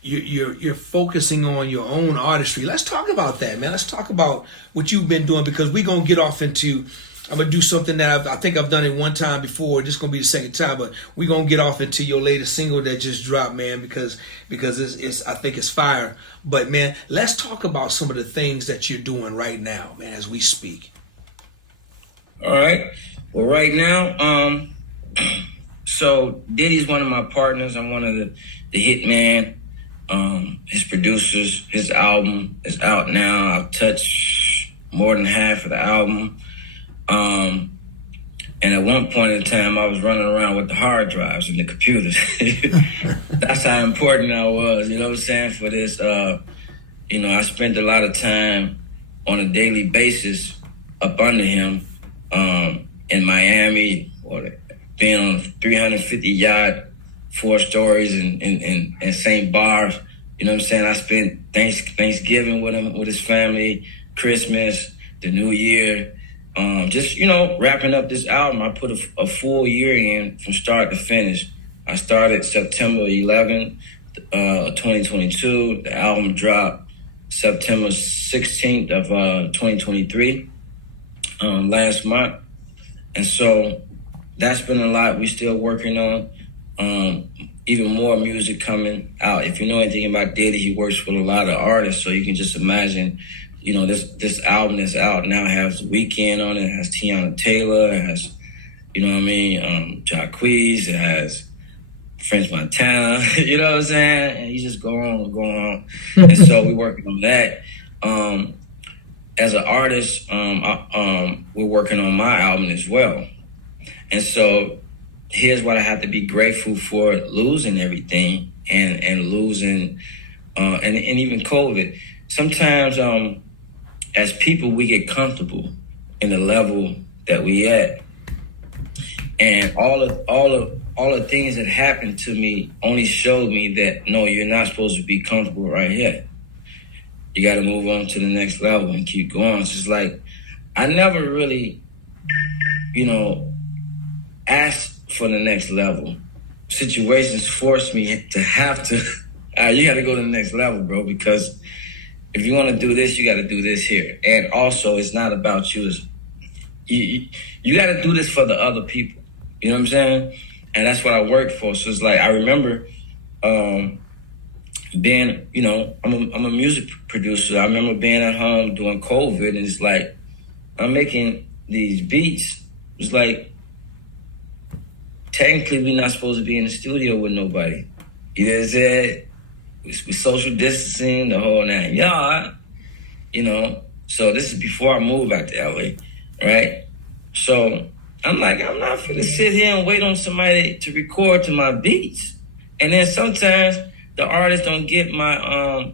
you're focusing on your own artistry. Let's talk about that, man. Let's talk about what you've been doing, because we're gonna get off into. I'm gonna do something that I think I've done it one time before. This is gonna be the second time, but we're gonna get off into your latest single that just dropped, man, because it's I think it's fire. But man, let's talk about some of the things that you're doing right now, man, as we speak. All right. Well, right now, so Diddy's one of my partners. I'm one of the hitman. His producers. His album is out now. I've touched more than half of the album. And at one point in time, I was running around with the hard drives and the computers. That's how important I was, you know what I'm saying, for this. You know, I spent a lot of time on a daily basis up under him in Miami, or being on 350 yacht, 4 stories in St. Barth. You know what I'm saying? I spent Thanksgiving with him, with his family, Christmas, the New Year. Just, you know, wrapping up this album. I put a full year in from start to finish. I started September 11th, 2022. The album dropped September 16th of 2023, last month. And so that's been a lot. We still working on even more music coming out. If you know anything about Diddy, he works with a lot of artists, so you can just imagine. You know, this album that's out now has The Weeknd on it. It has Tiana Taylor. It has, you know what I mean, Jacquees. It has French Montana. You know what I'm saying? And you just go on. And so we're working on that. As an artist, we're working on my album as well. And so here's what I have to be grateful for: losing everything and losing, and even COVID. Sometimes, as people, we get comfortable in the level that we at, and all the things that happened to me only showed me that no, you're not supposed to be comfortable right here. You got to move on to the next level and keep going. It's just like I never really, you know, asked for the next level. Situations forced me to have to. You got to go to the next level, bro, because if you want to do this, you got to do this here. And also, it's not about you. You got to do this for the other people. You know what I'm saying? And that's what I worked for. So it's like, I remember being, you know, I'm a music producer. I remember being at home during COVID, and it's like, I'm making these beats. It's like, technically, we're not supposed to be in the studio with nobody. You know what I'm saying? With social distancing, the whole 9 yards, you know. So this is before I moved back to LA, right? So I'm like, I'm not finna sit here and wait on somebody to record to my beats. And then sometimes the artists don't get my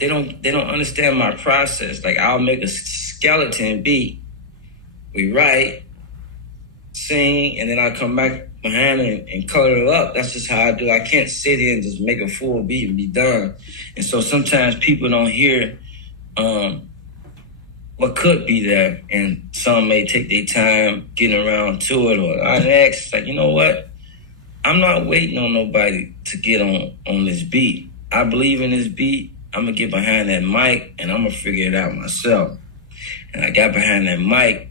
they don't understand my process. Like, I'll make a skeleton beat, we write, sing, and then I'll come back behind it and color it up. That's just how I do. I can't sit here and just make a full beat and be done. And so sometimes people don't hear what could be there, and some may take their time getting around to it. Or I ask, like, you know what? I'm not waiting on nobody to get on this beat. I believe in this beat. I'm gonna get behind that mic and I'm gonna figure it out myself. And I got behind that mic,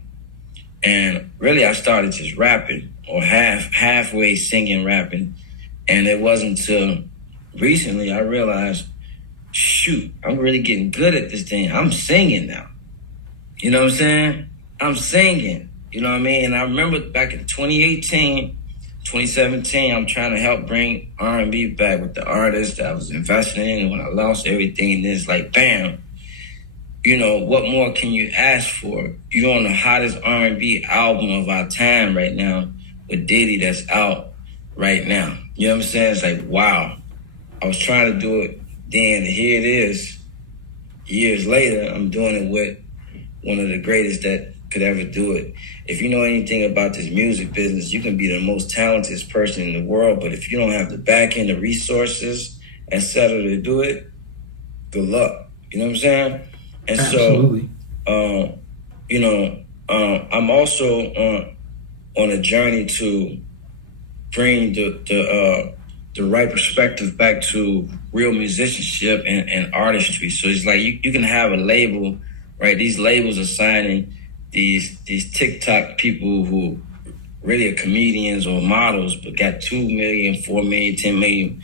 and really I started just rapping, or halfway singing, rapping. And it wasn't until recently I realized, shoot, I'm really getting good at this thing. I'm singing now. You know what I'm saying? I'm singing. You know what I mean? And I remember back in 2018, 2017, I'm trying to help bring R&B back with the artists that I was investing in. And when I lost everything, it's like, bam, you know, what more can you ask for? You're on the hottest R&B album of our time right now with Diddy that's out right now. You know what I'm saying? It's like, wow. I was trying to do it then, and here it is. years later, I'm doing it with one of the greatest that could ever do it. If you know anything about this music business, you can be the most talented person in the world, but if you don't have the back end, the resources, etc. to do it, good luck. You know what I'm saying? And Absolutely. so, I'm also on a journey to bring the right perspective back to real musicianship and artistry. So it's like you can have a label, right? These labels are signing these TikTok people who really are comedians or models, but got 2 million, 4 million, 10 million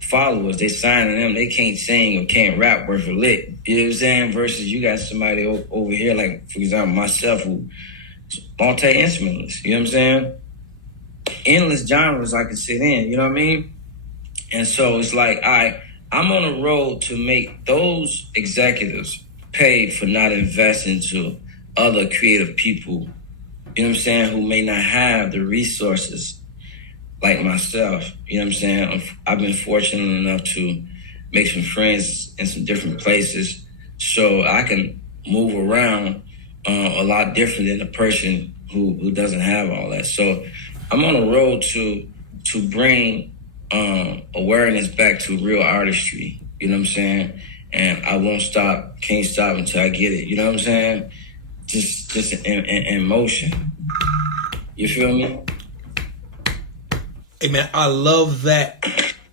followers. They signing them. They can't sing or can't rap worth a lick. You know what I'm saying? Versus you got somebody over here, like, for example, myself, who multi-instrumentalist. You know what I'm saying? Endless genres I can sit in. You know what I mean? And so it's like, I'm on a road to make those executives pay for not investing to other creative people, you know what I'm saying, who may not have the resources like myself. You know what I'm saying? I've been fortunate enough to make some friends in some different places, so I can move around a lot different than a person who doesn't have all that. So I'm on a road to bring awareness back to real artistry. You know what I'm saying? And I won't stop, can't stop until I get it. You know what I'm saying? Just in motion. You feel me? Hey man, I love that.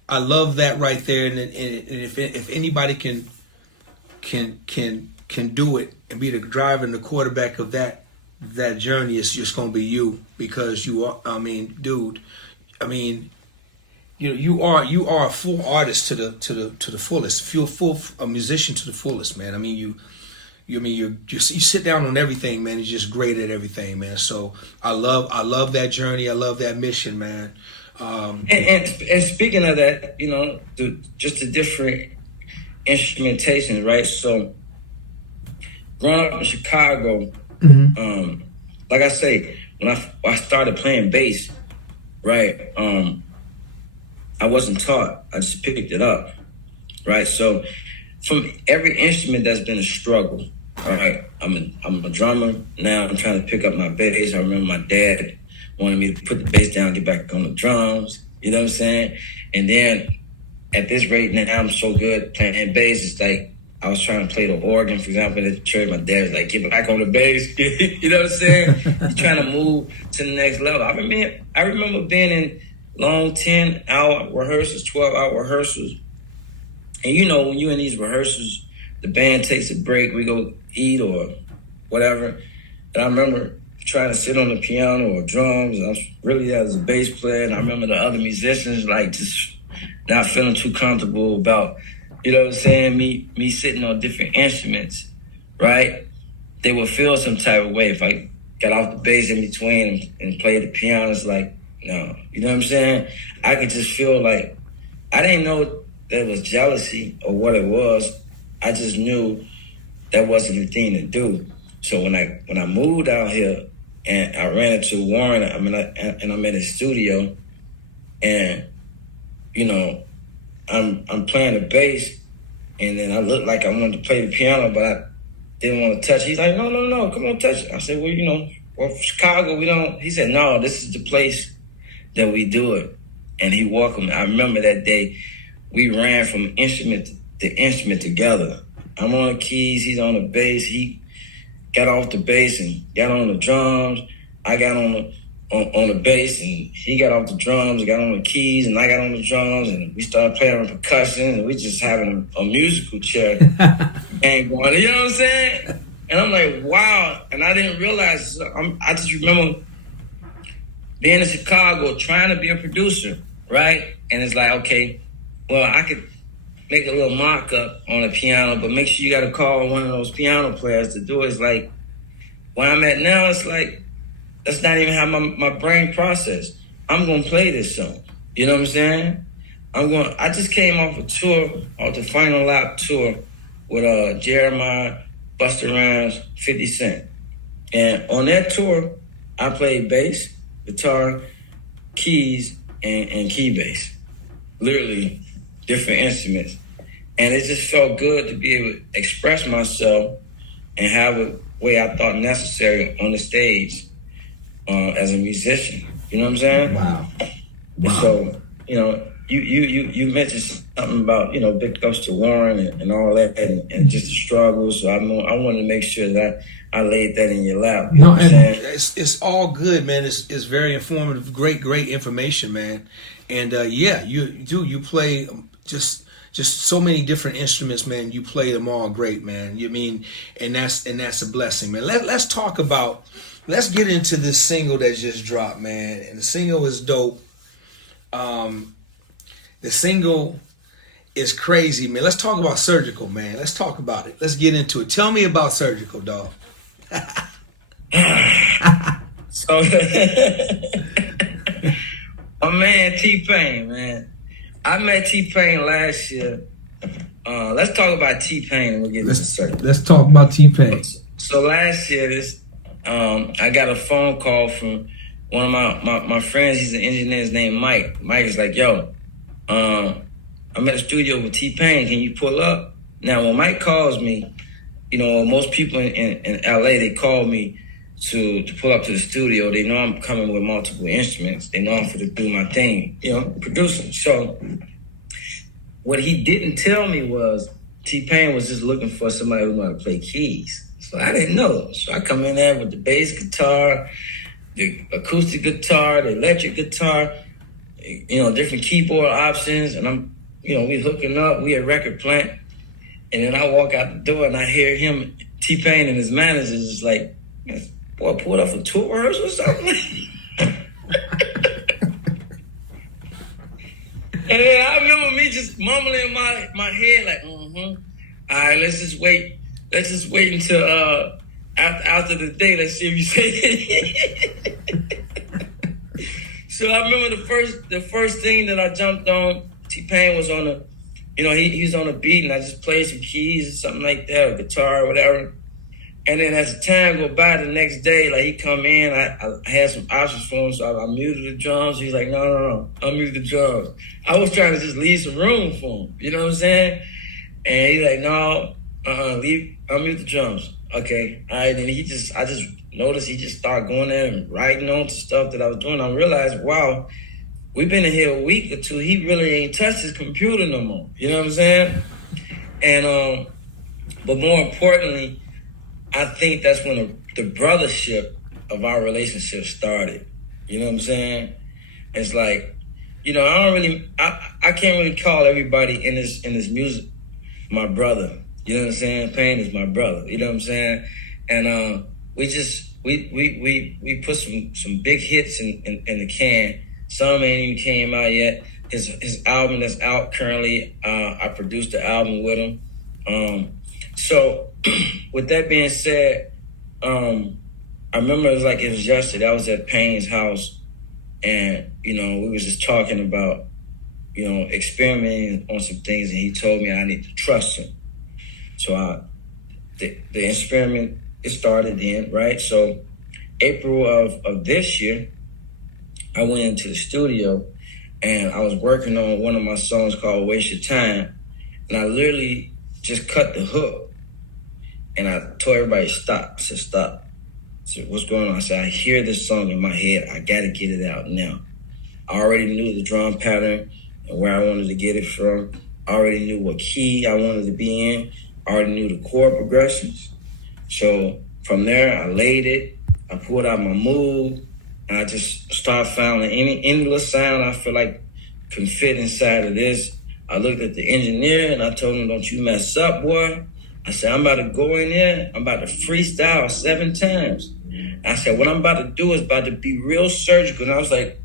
I love that right there. And if anybody can do it and be the driver and the quarterback of that journey, it's just gonna be you, because you are. I mean, dude. I mean, you are a full artist to the fullest. You're a musician to the fullest, man. I mean, you sit down on everything, man. You're just great at everything, man. So I love that journey. I love that mission, man. And speaking of that, just the different instrumentation, right? So growing up in Chicago, like I say, when I started playing bass, right? I wasn't taught. I just picked it up, right? So from every instrument, that's been a struggle. All right, I'm a drummer now. I'm trying to pick up my bass. I remember my dad wanted me to put the bass down, get back on the drums. You know what I'm saying? And then at this rate now, I'm so good playing bass. It's like I was trying to play the organ, for example, at the church. My dad was like, "Get back on the bass." You know what I'm saying? You're trying to move to the next level. I remember being in long 10-hour rehearsals, 12-hour rehearsals. And when you're in these rehearsals, the band takes a break, we go eat or whatever. And I remember trying to sit on the piano or drums. I was really as a bass player. And I remember the other musicians like just not feeling too comfortable about, you know what I'm saying, me sitting on different instruments, right? They would feel some type of way if I got off the bass in between and played the piano. It's like, no, you know what I'm saying? I could just feel like, I didn't know that it was jealousy or what it was. I just knew that wasn't the thing to do. So when I moved out here and I ran into Warren, I'm in his studio, and I'm playing the bass, and then I looked like I wanted to play the piano, but I didn't want to touch it. He's like, no, come on, touch it. I said, well, Chicago, we don't. He said, no, this is the place that we do it. And he welcomed me. I remember that day we ran from instrument to instrument together. I'm on the keys, he's on the bass. He got off the bass and got on the drums. I got on the bass, and he got off the drums, got on the keys, and I got on the drums, and we started playing on percussion, and we just having a musical chair and going, you know what I'm saying? And I'm like, wow. And I didn't realize, I just remember being in Chicago, trying to be a producer, right? And it's like, okay, well, I could make a little mock-up on the piano, but make sure you got to call one of those piano players to do it. It's like, where I'm at now, it's like, that's not even how my brain process. I'm going to play this song. You know what I'm saying? I just came off a tour, off the Final Lap tour with Jeremiah, Busta Rhymes, 50 Cent. And on that tour, I played bass, guitar, keys, and key bass. Literally different instruments. And it just felt good to be able to express myself and have a way I thought necessary on the stage as a musician. You know what I'm saying? Wow. And so, you know, you mentioned something about, you know, big ups to Warren and all that and just the struggles. So I wanted to make sure that I laid that in your lap. You know what I'm saying? It's all good, man. It's very informative. Great information, man. And yeah, you play just so many different instruments, man. You play them all great, man. You mean, and that's a blessing, man. Let's talk about. Let's get into this single that just dropped, man. And the single is dope. The single is crazy, man. Let's talk about Surgical, man. Let's talk about it. Let's get into it. Tell me about Surgical, dog. So, my man T-Pain, man. I met T-Pain last year. Let's talk about T-Pain and we'll get into Surgical. Let's talk about T-Pain. So last year, I got a phone call from one of my friends. He's an engineer. His name Mike. Mike is like, yo, I'm at the studio with T-Pain. Can you pull up? Now, when Mike calls me, you know, most people in LA, they call me to pull up to the studio. They know I'm coming with multiple instruments. They know I'm for to do my thing, you know, producing. So what he didn't tell me was T-Pain was just looking for somebody who knew how to play keys. So I didn't know. So I come in there with the bass guitar, the acoustic guitar, the electric guitar, you know, different keyboard options. And I'm, you know, we hooking up. We at Record Plant. And then I walk out the door and I hear him, T-Pain and his managers is like, boy, pulled up for tour rehearsal or something. And then I remember me just mumbling in my head like, all right, let's just wait until after the day. Let's see if you say it. So I remember the first thing that I jumped on. T-Pain was on he was on a beat, and I just played some keys or something like that, or guitar or whatever. And then as the time go by, the next day, like he come in, I had some options for him, so I muted the drums. He's like, no, unmute the drums. I was trying to just leave some room for him, you know what I'm saying? And he's like, no, unmute the drums. Okay, all right. And I just noticed he just started going there and writing on to stuff that I was doing. I realized, wow, we've been in here a week or two. He really ain't touched his computer no more. You know what I'm saying? And but more importantly, I think that's when the brothership of our relationship started. You know what I'm saying? It's like, you know, I can't really call everybody in this music my brother. You know what I'm saying? Pain is my brother. You know what I'm saying? And we put some big hits in the can. Some ain't even came out yet. His album that's out currently, I produced the album with him. So with that being said, I remember it was yesterday. I was at Payne's house, and you know, we was just talking about, you know, experimenting on some things, and he told me I need to trust him. So the experiment, it started then, right? So April of this year, I went into the studio and I was working on one of my songs called Waste Your Time, and I literally just cut the hook. And I told everybody, stop. I said, stop. I said, what's going on? I said, I hear this song in my head. I got to get it out now. I already knew the drum pattern and where I wanted to get it from. I already knew what key I wanted to be in. I already knew the chord progressions. So from there, I laid it. I pulled out my mood, and I just started finding any little sound I feel like can fit inside of this. I looked at the engineer, and I told him, don't you mess up, boy. I said, I'm about to go in there. I'm about to freestyle 7 times. I said, what I'm about to do is about to be real surgical. And I was like,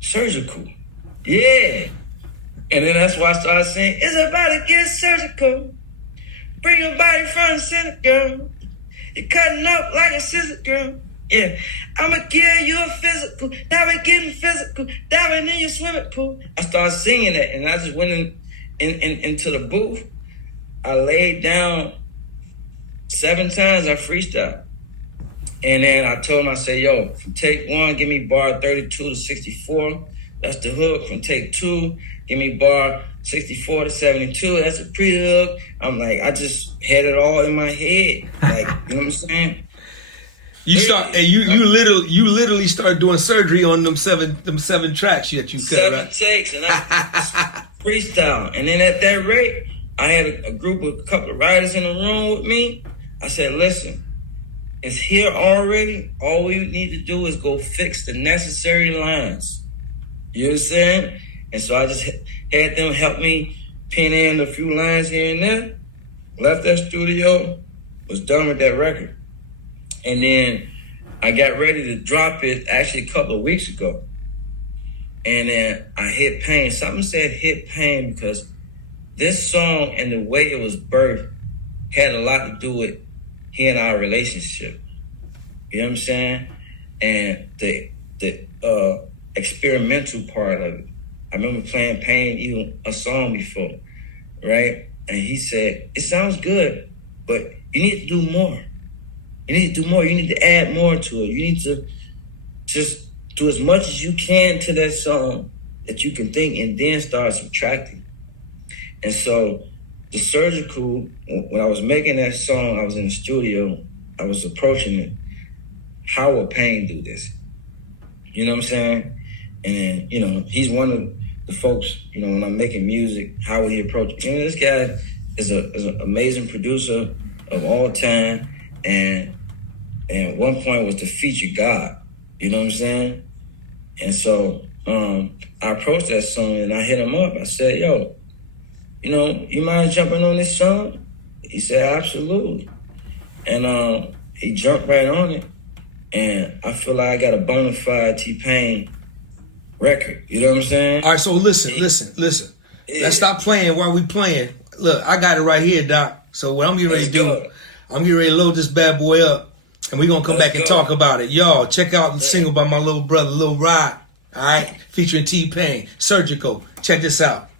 surgical? Yeah. And then that's why I started saying, it's about to get surgical. Bring your body front and center, girl. You're cutting up like a scissor, girl. Yeah. I'ma give you a physical. Now we're getting physical. Diving in your swimming pool. I started singing that, and I just went into the booth. I laid down 7 times. I freestyle. And then I told him, I said, yo, from take 1, give me bar 32 to 64. That's the hook. From take 2, give me bar 64 to 72. That's a pre-hook. I'm like, I just had it all in my head. Like, you know what I'm saying? You start and you literally start doing surgery on them seven tracks that you cut, 7 right? takes, and I freestyle. And then at that rate, I had a group of a couple of writers in the room with me. I said, listen, it's here already. All we need to do is go fix the necessary lines. You understand? And so I just had them help me pin in a few lines here and there. Left that studio, was done with that record. And then I got ready to drop it actually a couple of weeks ago. And then I hit pain. Something said hit pain because this song and the way it was birthed had a lot to do with he and our relationship. You know what I'm saying? And the experimental part of it. I remember playing Pain, even a song before, right? And he said, it sounds good, but you need to do more. You need to do more. You need to add more to it. You need to just do as much as you can to that song that you can think and then start subtracting. And so the surgical, when I was making that song, I was in the studio, I was approaching it. How will Pain do this? You know what I'm saying? And then, you know, he's one of the folks, you know, when I'm making music, how would he approach it? You know, this guy is an amazing producer of all time. And at one point was to feature God. You know what I'm saying? And so I approached that song and I hit him up. I said, yo, you know, you mind jumping on this song? He said, absolutely. And he jumped right on it. And I feel like I got a bona fide T-Pain record. You know what I'm saying? All right, so listen. Yeah. Let's stop playing while we playing. Look, I got it right here, Doc. So what I'm getting ready to do, I'm getting ready to load this bad boy up, and we're going to come back and talk about it. Y'all, check out the single by my little brother, Lil Rod, all right? Featuring T-Pain, Surgical. Check this out.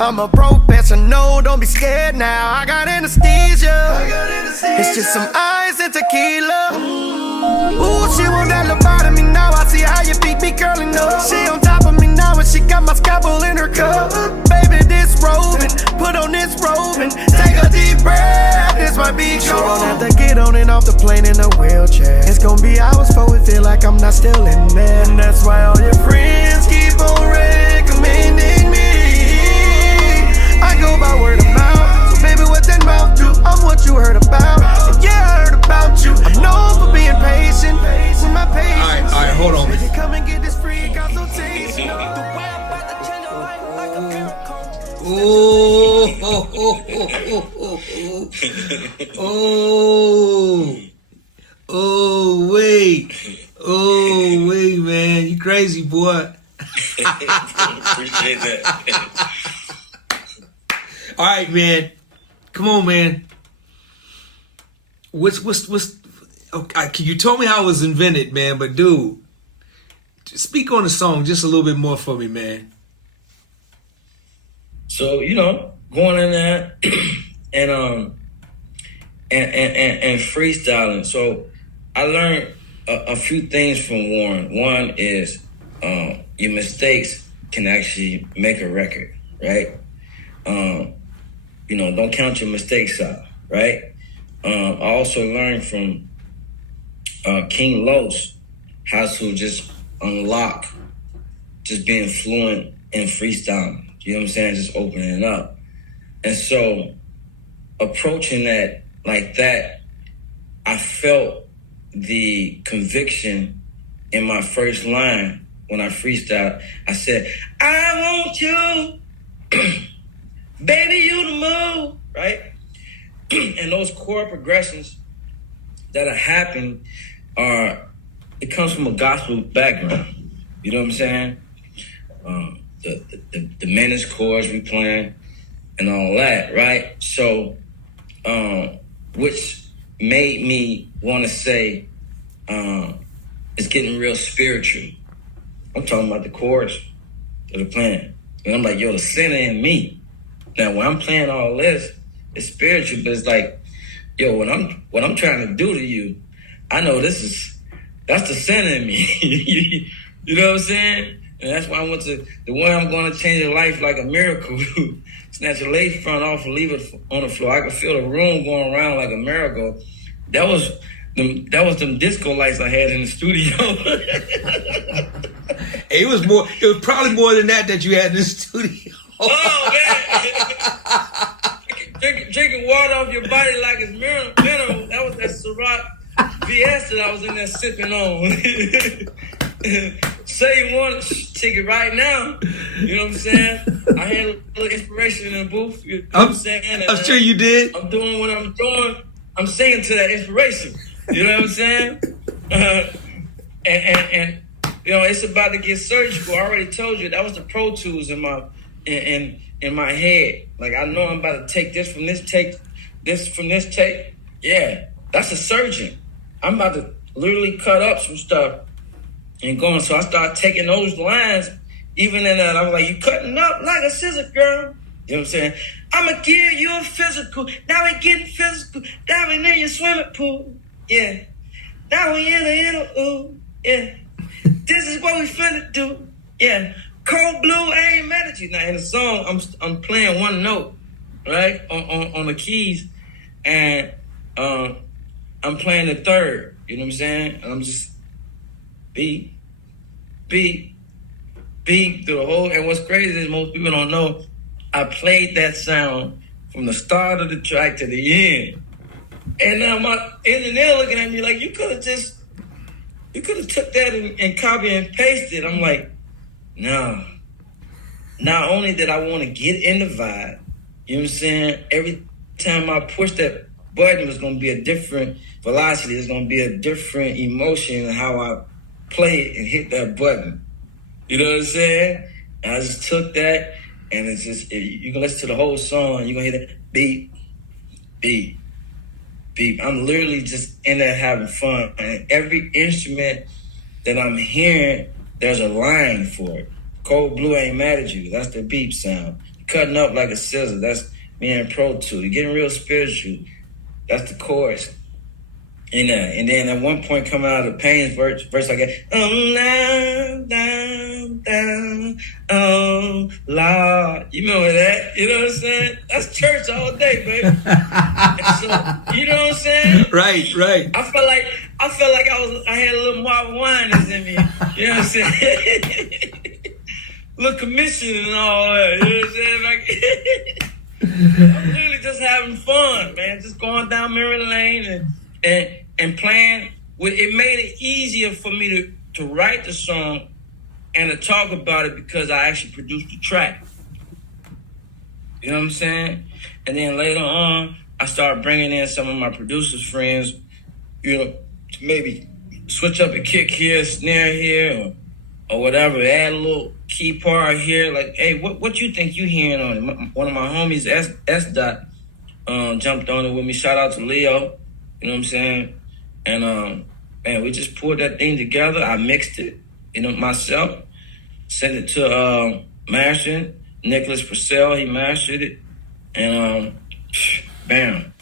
I'm a professional, don't be scared now. I got anesthesia. It's just some ice and tequila. Ooh, she want that lobotomy now. I see how you beat me curling up. She on top of me now and she got my scalpel in her cup. Baby, this roving, put on this roving. Take a deep breath, this might be cold. She don't have to get on and off the plane in a wheelchair. It's gonna be hours before it feel like I'm not still in there. And that's why all your friends keep on recommending me. I go by word of mouth. So baby, what that mouth do? I'm what you heard about. And yeah, I heard about you. I'm known for being patient. With my patience. All right, hold on. Come and get this free consultation. Wait, man, you crazy, boy. Appreciate that. All right, man. Come on, man. What's okay, you told me how it was invented, man, but dude, speak on the song just a little bit more for me, man. So, you know, going in there and freestyling. So I learned a few things from Warren. One is your mistakes can actually make a record, right? You know, don't count your mistakes out, right? I also learned from King Los how to just unlock just being fluent in freestyling. You know what I'm saying? Just opening it up. And so approaching that like that, I felt the conviction in my first line when I freestyled. I said, I want you, baby, you to move, right? And those chord progressions that are happening it comes from a gospel background. You know what I'm saying? The diminished chords we playing and all that, right? So, which made me want to say, it's getting real spiritual. I'm talking about the chords that are playing. And I'm like, yo, the sinner in me. Now, when I'm playing all this, it's spiritual, but it's like, yo, what I'm trying to do to you, I know that's the sinner in me. You know what I'm saying? And that's why I went to the one I'm going to change your life like a miracle. Snatch your lace front off and leave it on the floor. I could feel the room going around like a miracle. That was them disco lights I had in the studio. It was probably more than that you had in the studio. Oh man. Drinking water off your body like it's mineral. That was that Ciroc VS that I was in there sipping on. Say you want to take it right now. You know what I'm saying? I had a little inspiration in the booth. You know what I'm saying? And I'm sure you did. I'm doing what I'm doing. I'm singing to that inspiration. You know what I'm saying? And you know, it's about to get surgical. I already told you that was the Pro Tools in my head. Like I know I'm about to take this from this take, this from this take. Yeah, that's a surgeon. I'm about to literally cut up some stuff and going. So I started taking those lines, even in that I was like, you cutting up like a scissor, girl. You know what I'm saying? I'ma give you a physical. Now we getting physical. Diving in your swimming pool. Yeah. Now we in the ooh. Yeah. This is what we finna do. Yeah. Cold blue, I ain't mad at you. Now in the song, I'm playing one note, right? On the keys. And I'm playing the third. You know what I'm saying? And I'm just beat through the whole. And what's crazy is most people don't know, I played that sound from the start of the track to the end. And now my engineer looking at me like, you could have took that and copy and pasted. I'm like, no. Not only did I want to get in the vibe, you know what I'm saying? Every time I push that button, was going to be a different velocity. It's going to be a different emotion in how I play it and hit that button. You know what I'm saying? And I just took that, and it's just, you can listen to the whole song, you're going to hear that beep, beep, beep. I'm literally just in there having fun. And every instrument that I'm hearing, there's a line for it. Cold blue, ain't mad at you. That's the beep sound. Cutting up like a scissor. That's me and Pro Tool. You're getting real spiritual. That's the chorus. And then at one point coming out of the Pain's verse I get, oh, down, oh, Lord. You remember that? You know what I'm saying? That's church all day, baby. And so, you know what I'm saying? Right. I felt like I had a little Marvin Winans in me. You know what I'm saying? Little commission and all that. You know what I'm saying? Like, I'm really just having fun, man. Just going down memory lane and playing. It made it easier for me to write the song and to talk about it because I actually produced the track. You know what I'm saying? And then later on, I started bringing in some of my producers' friends, you know, to maybe switch up a kick here, snare here, or whatever. Add a little key part here. Like, hey, what you think you hearing on it? One of my homies, S. Dot, jumped on it with me. Shout out to Leo. You know what I'm saying? And man, we just pulled that thing together. I mixed it. myself. Sent it to mastering. Nicholas Purcell, he mastered it. And bam.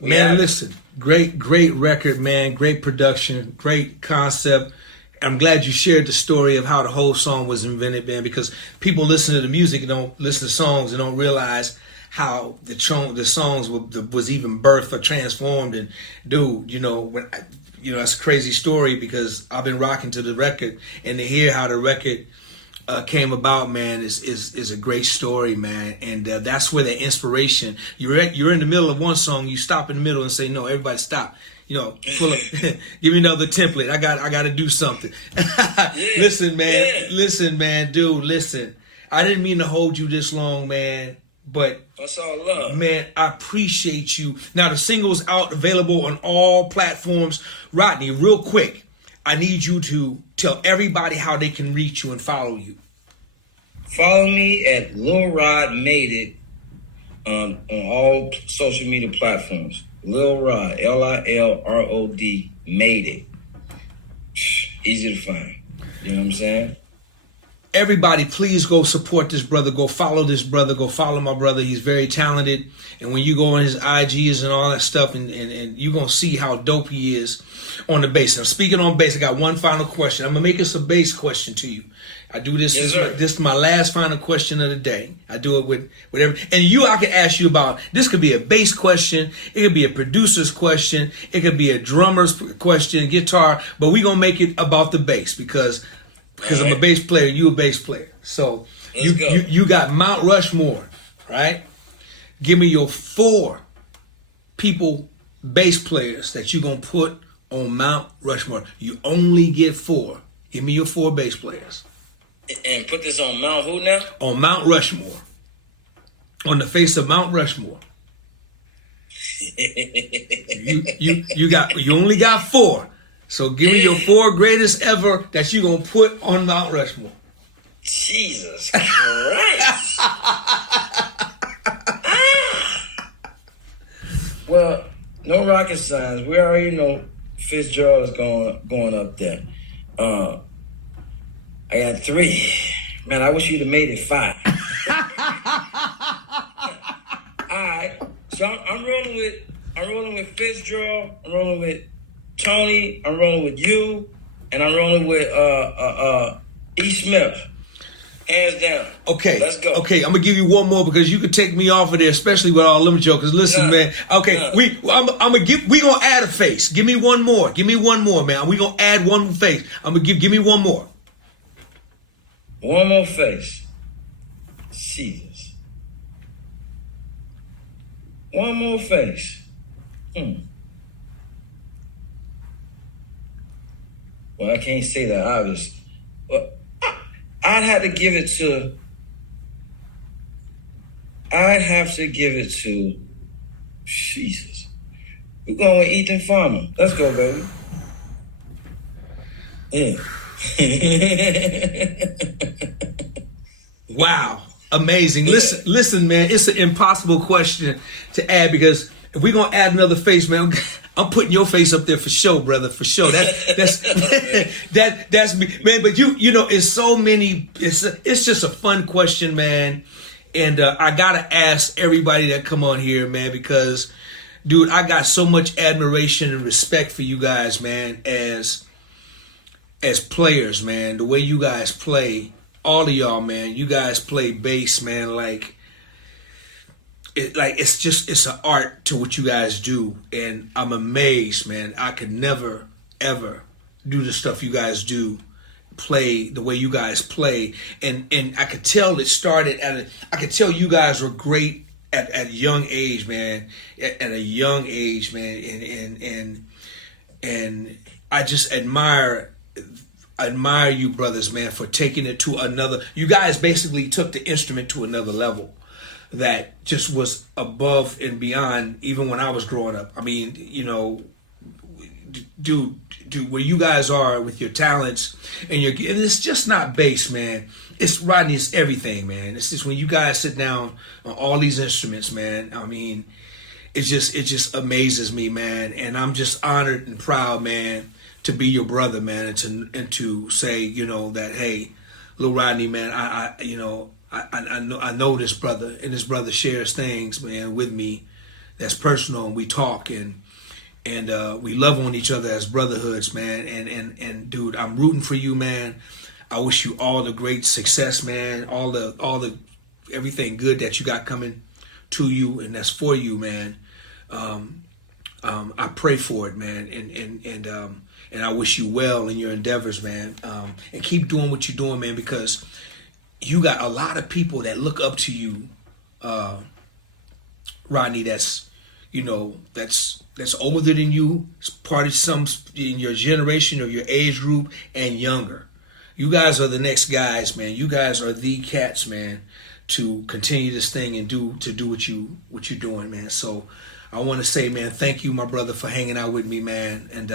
Man, listen, great record, man. Great production, great concept. I'm glad you shared the story of how the whole song was invented, man, because people listen to the music and don't listen to songs and don't realize how the songs was even birthed or transformed. And dude, that's a crazy story because I've been rocking to the record, and to hear how the record came about, man, is a great story, man. And that's where the inspiration. You're in the middle of one song, you stop in the middle and say, no, everybody stop. Pull up, give me another template. I got to do something. Listen, man, dude, listen. I didn't mean to hold you this long, man, but that's all love. Man, I appreciate you. Now the single's out, available on all platforms. Rodney, real quick, I need you to tell everybody how they can reach you and follow you. Follow me at LIL ROD Made It on all social media platforms. LIL ROD, LILROD Made It. Easy to find. You know what I'm saying? Everybody, please go support this brother. Go follow this brother. Go follow my brother. He's very talented. And when you go on his IGs and all that stuff, and you're going to see how dope he is on the bass. Now, speaking on bass, I got one final question. I'm going to make this a bass question to you. I do this. Yes, this is my last final question of the day. I do it with every. And I can ask you about, this could be a bass question. It could be a producer's question. It could be a drummer's question, guitar. But we're going to make it about the bass because I'm a bass player, you a bass player. So you got Mount Rushmore, right? Give me your 4 people, bass players that you're going to put on Mount Rushmore. You only get 4. Give me your 4 bass players. And put this on Mount who now? On Mount Rushmore. On the face of Mount Rushmore. You only got 4. So give me your 4 greatest ever that you gonna put on Mount Rushmore. Jesus Christ. Well, no rocket science. We already know Fitzgerald is going up there. I got 3. Man, I wish you'd have made it 5. All right. So I'm rolling with Fitzgerald. I'm rolling with Tony. I'm rolling with you, and I'm rolling with E. Smith. Hands down. Okay. Let's go. Okay, I'm gonna give you one more because you could take me off of there, especially with all them jokers. Listen, man. Okay, we gonna add a face. Give me one more. Give me one more, man. We gonna add one face. Give me one more. One more face. Jesus. One more face. Well, I can't say that obvious. Well, I'd have to give it to Jesus. We're going with Ethan Farmer. Let's go, baby. Yeah. Wow. Amazing. Listen, man, it's an impossible question to add because if we're gonna add another face, man, I'm putting your face up there for sure, brother, for sure. That's me, man. But it's so many. It's just a fun question, man. And I gotta ask everybody that come on here, man, because, dude, I got so much admiration and respect for you guys, man, as players, man. The way you guys play, all of y'all, man. You guys play bass, man, it's an art to what you guys do, and I'm amazed, man. I could never ever do the stuff you guys do, play the way you guys play, and I could tell it started I could tell you guys were great at a young age, man. At a young age, man, and I just admire you brothers, man, for taking it to another. You guys basically took the instrument to another level that just was above and beyond even when I was growing up. I mean, dude, where you guys are with your talents and it's just not bass, man. It's Rodney, it's everything, man. It's just when you guys sit down on all these instruments, man. I mean, it just amazes me, man. And I'm just honored and proud, man, to be your brother, man, and to say, you know, that, hey, Lil Rodney, man, I know this brother, and this brother shares things, man, with me that's personal, and we talk, and we love on each other as brotherhoods, man. And dude, I'm rooting for you, man. I wish you all the great success, man. All the everything good that you got coming to you, and that's for you, man. I pray for it, man, and I wish you well in your endeavors, man. And keep doing what you're doing, man, because you got a lot of people that look up to you, Rodney. That's, you know, that's older than you, part of some in your generation or your age group, and younger. You guys are the next guys, man. You guys are the cats, man, to continue this thing and do what you're doing, man. So I want to say, man, thank you, my brother, for hanging out with me, man. And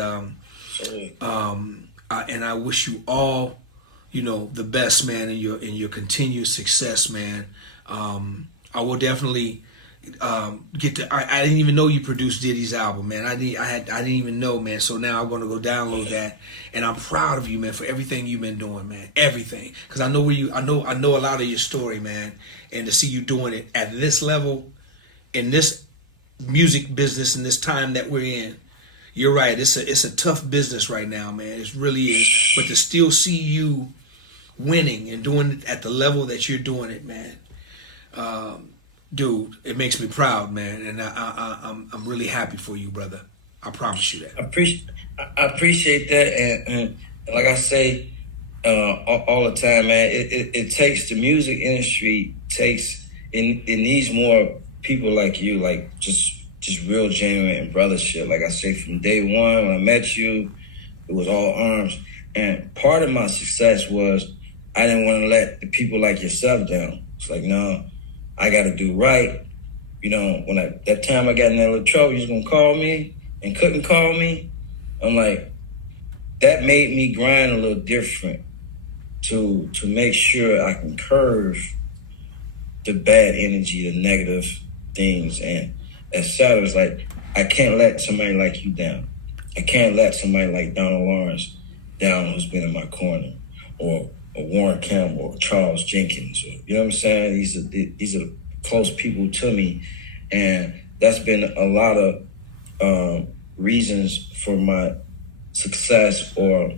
I wish you all, you know, the best, man, in your continued success, man. I will definitely get to. I didn't even know you produced Diddy's album, man. I didn't even know, man. So now I'm gonna go download that, and I'm proud of you, man, for everything you've been doing, man. Everything, because I know I know a lot of your story, man, and to see you doing it at this level, in this music business, in this time that we're in. You're right. It's a tough business right now, man. It really is. But to still see you winning and doing it at the level that you're doing it, man. Dude, it makes me proud, man, and I'm really happy for you, brother. I promise you that. I appreciate that, and like I say all the time, man. It takes the music industry it needs more people like you, like just real genuine and brothership. Like I say, from day one when I met you, it was all arms, and part of my success was I didn't want to let the people like yourself down. It's like, no, I got to do right. You know, when that time I got in that little trouble, you was going to call me and couldn't call me. I'm like, that made me grind a little different to make sure I can curve the bad energy, the negative things, and etc. It's like, I can't let somebody like you down. I can't let somebody like Donald Lawrence down, who's been in my corner, or Warren Campbell, or Charles Jenkins, or, you know what I'm saying? These are close people to me, and that's been a lot of reasons for my success, or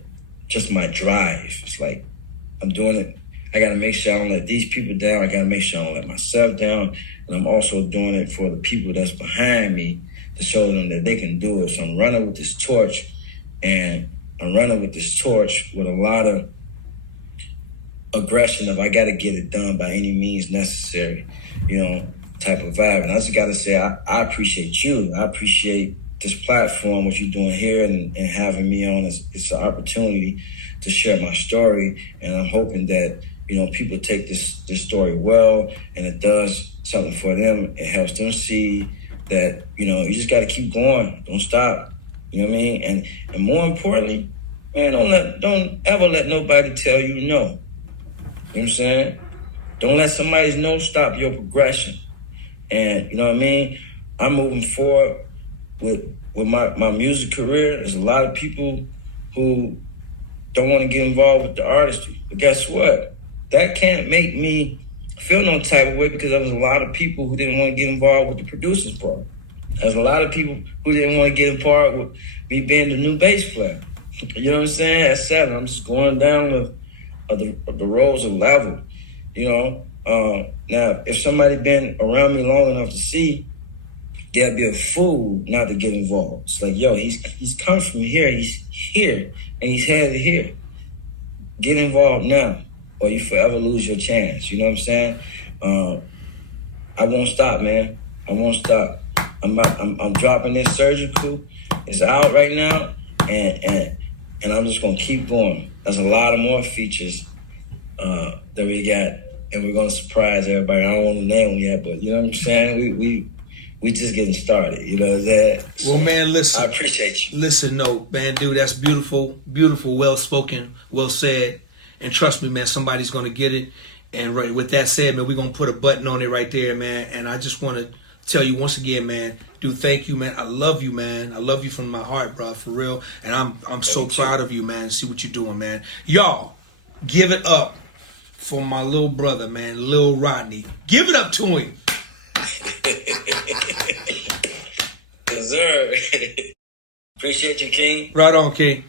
just my drive. It's like, I'm doing it. I got to make sure I don't let these people down. I got to make sure I don't let myself down. And I'm also doing it for the people that's behind me, to show them that they can do it. So I'm running with this torch, and I'm running with this torch with a lot of aggression of I got to get it done by any means necessary, you know, type of vibe. And I just got to say, I appreciate you. I appreciate this platform, what you're doing here, and having me on. It's an opportunity to share my story. And I'm hoping that, you know, people take this story well, and it does something for them. It helps them see that, you know, you just got to keep going. Don't stop. You know what I mean? And more importantly, man, don't ever let nobody tell you no. You know what I'm saying? Don't let somebody's no stop your progression. And, you know what I mean? I'm moving forward with my music career. There's a lot of people who don't want to get involved with the artistry. But guess what? That can't make me feel no type of way, because there was a lot of people who didn't want to get involved with the producer's part. There's a lot of people who didn't want to get involved with me being the new bass player. You know what I'm saying? At 7, I'm just going down the rows of level. You know, now if somebody been around me long enough to see, they'll be a fool not to get involved. It's like, yo, he's come from here, he's here, and he's headed here. Get involved now, or you forever lose your chance. You know what I'm saying? I won't stop, man. I won't stop. I'm dropping this surgical. It's out right now, and I'm just gonna keep going. There's a lot of more features that we got, and we're gonna surprise everybody. I don't want to name them yet, but you know what I'm saying? We just getting started. You know that. Well, man, listen. I appreciate you. Listen, no, man, dude, that's beautiful, beautiful, well spoken, well said, and trust me, man, somebody's gonna get it. And right with that said, man, we're gonna put a button on it right there, man. And I just want to tell you once again, man, dude, thank you, man. I love you, man. I love you from my heart, bro, for real. And I'm so proud of you, man. See what you're doing, man. Y'all, give it up for my little brother, man, Lil Rodney. Give it up to him. Yes, sir. Appreciate you, King. Right on, King.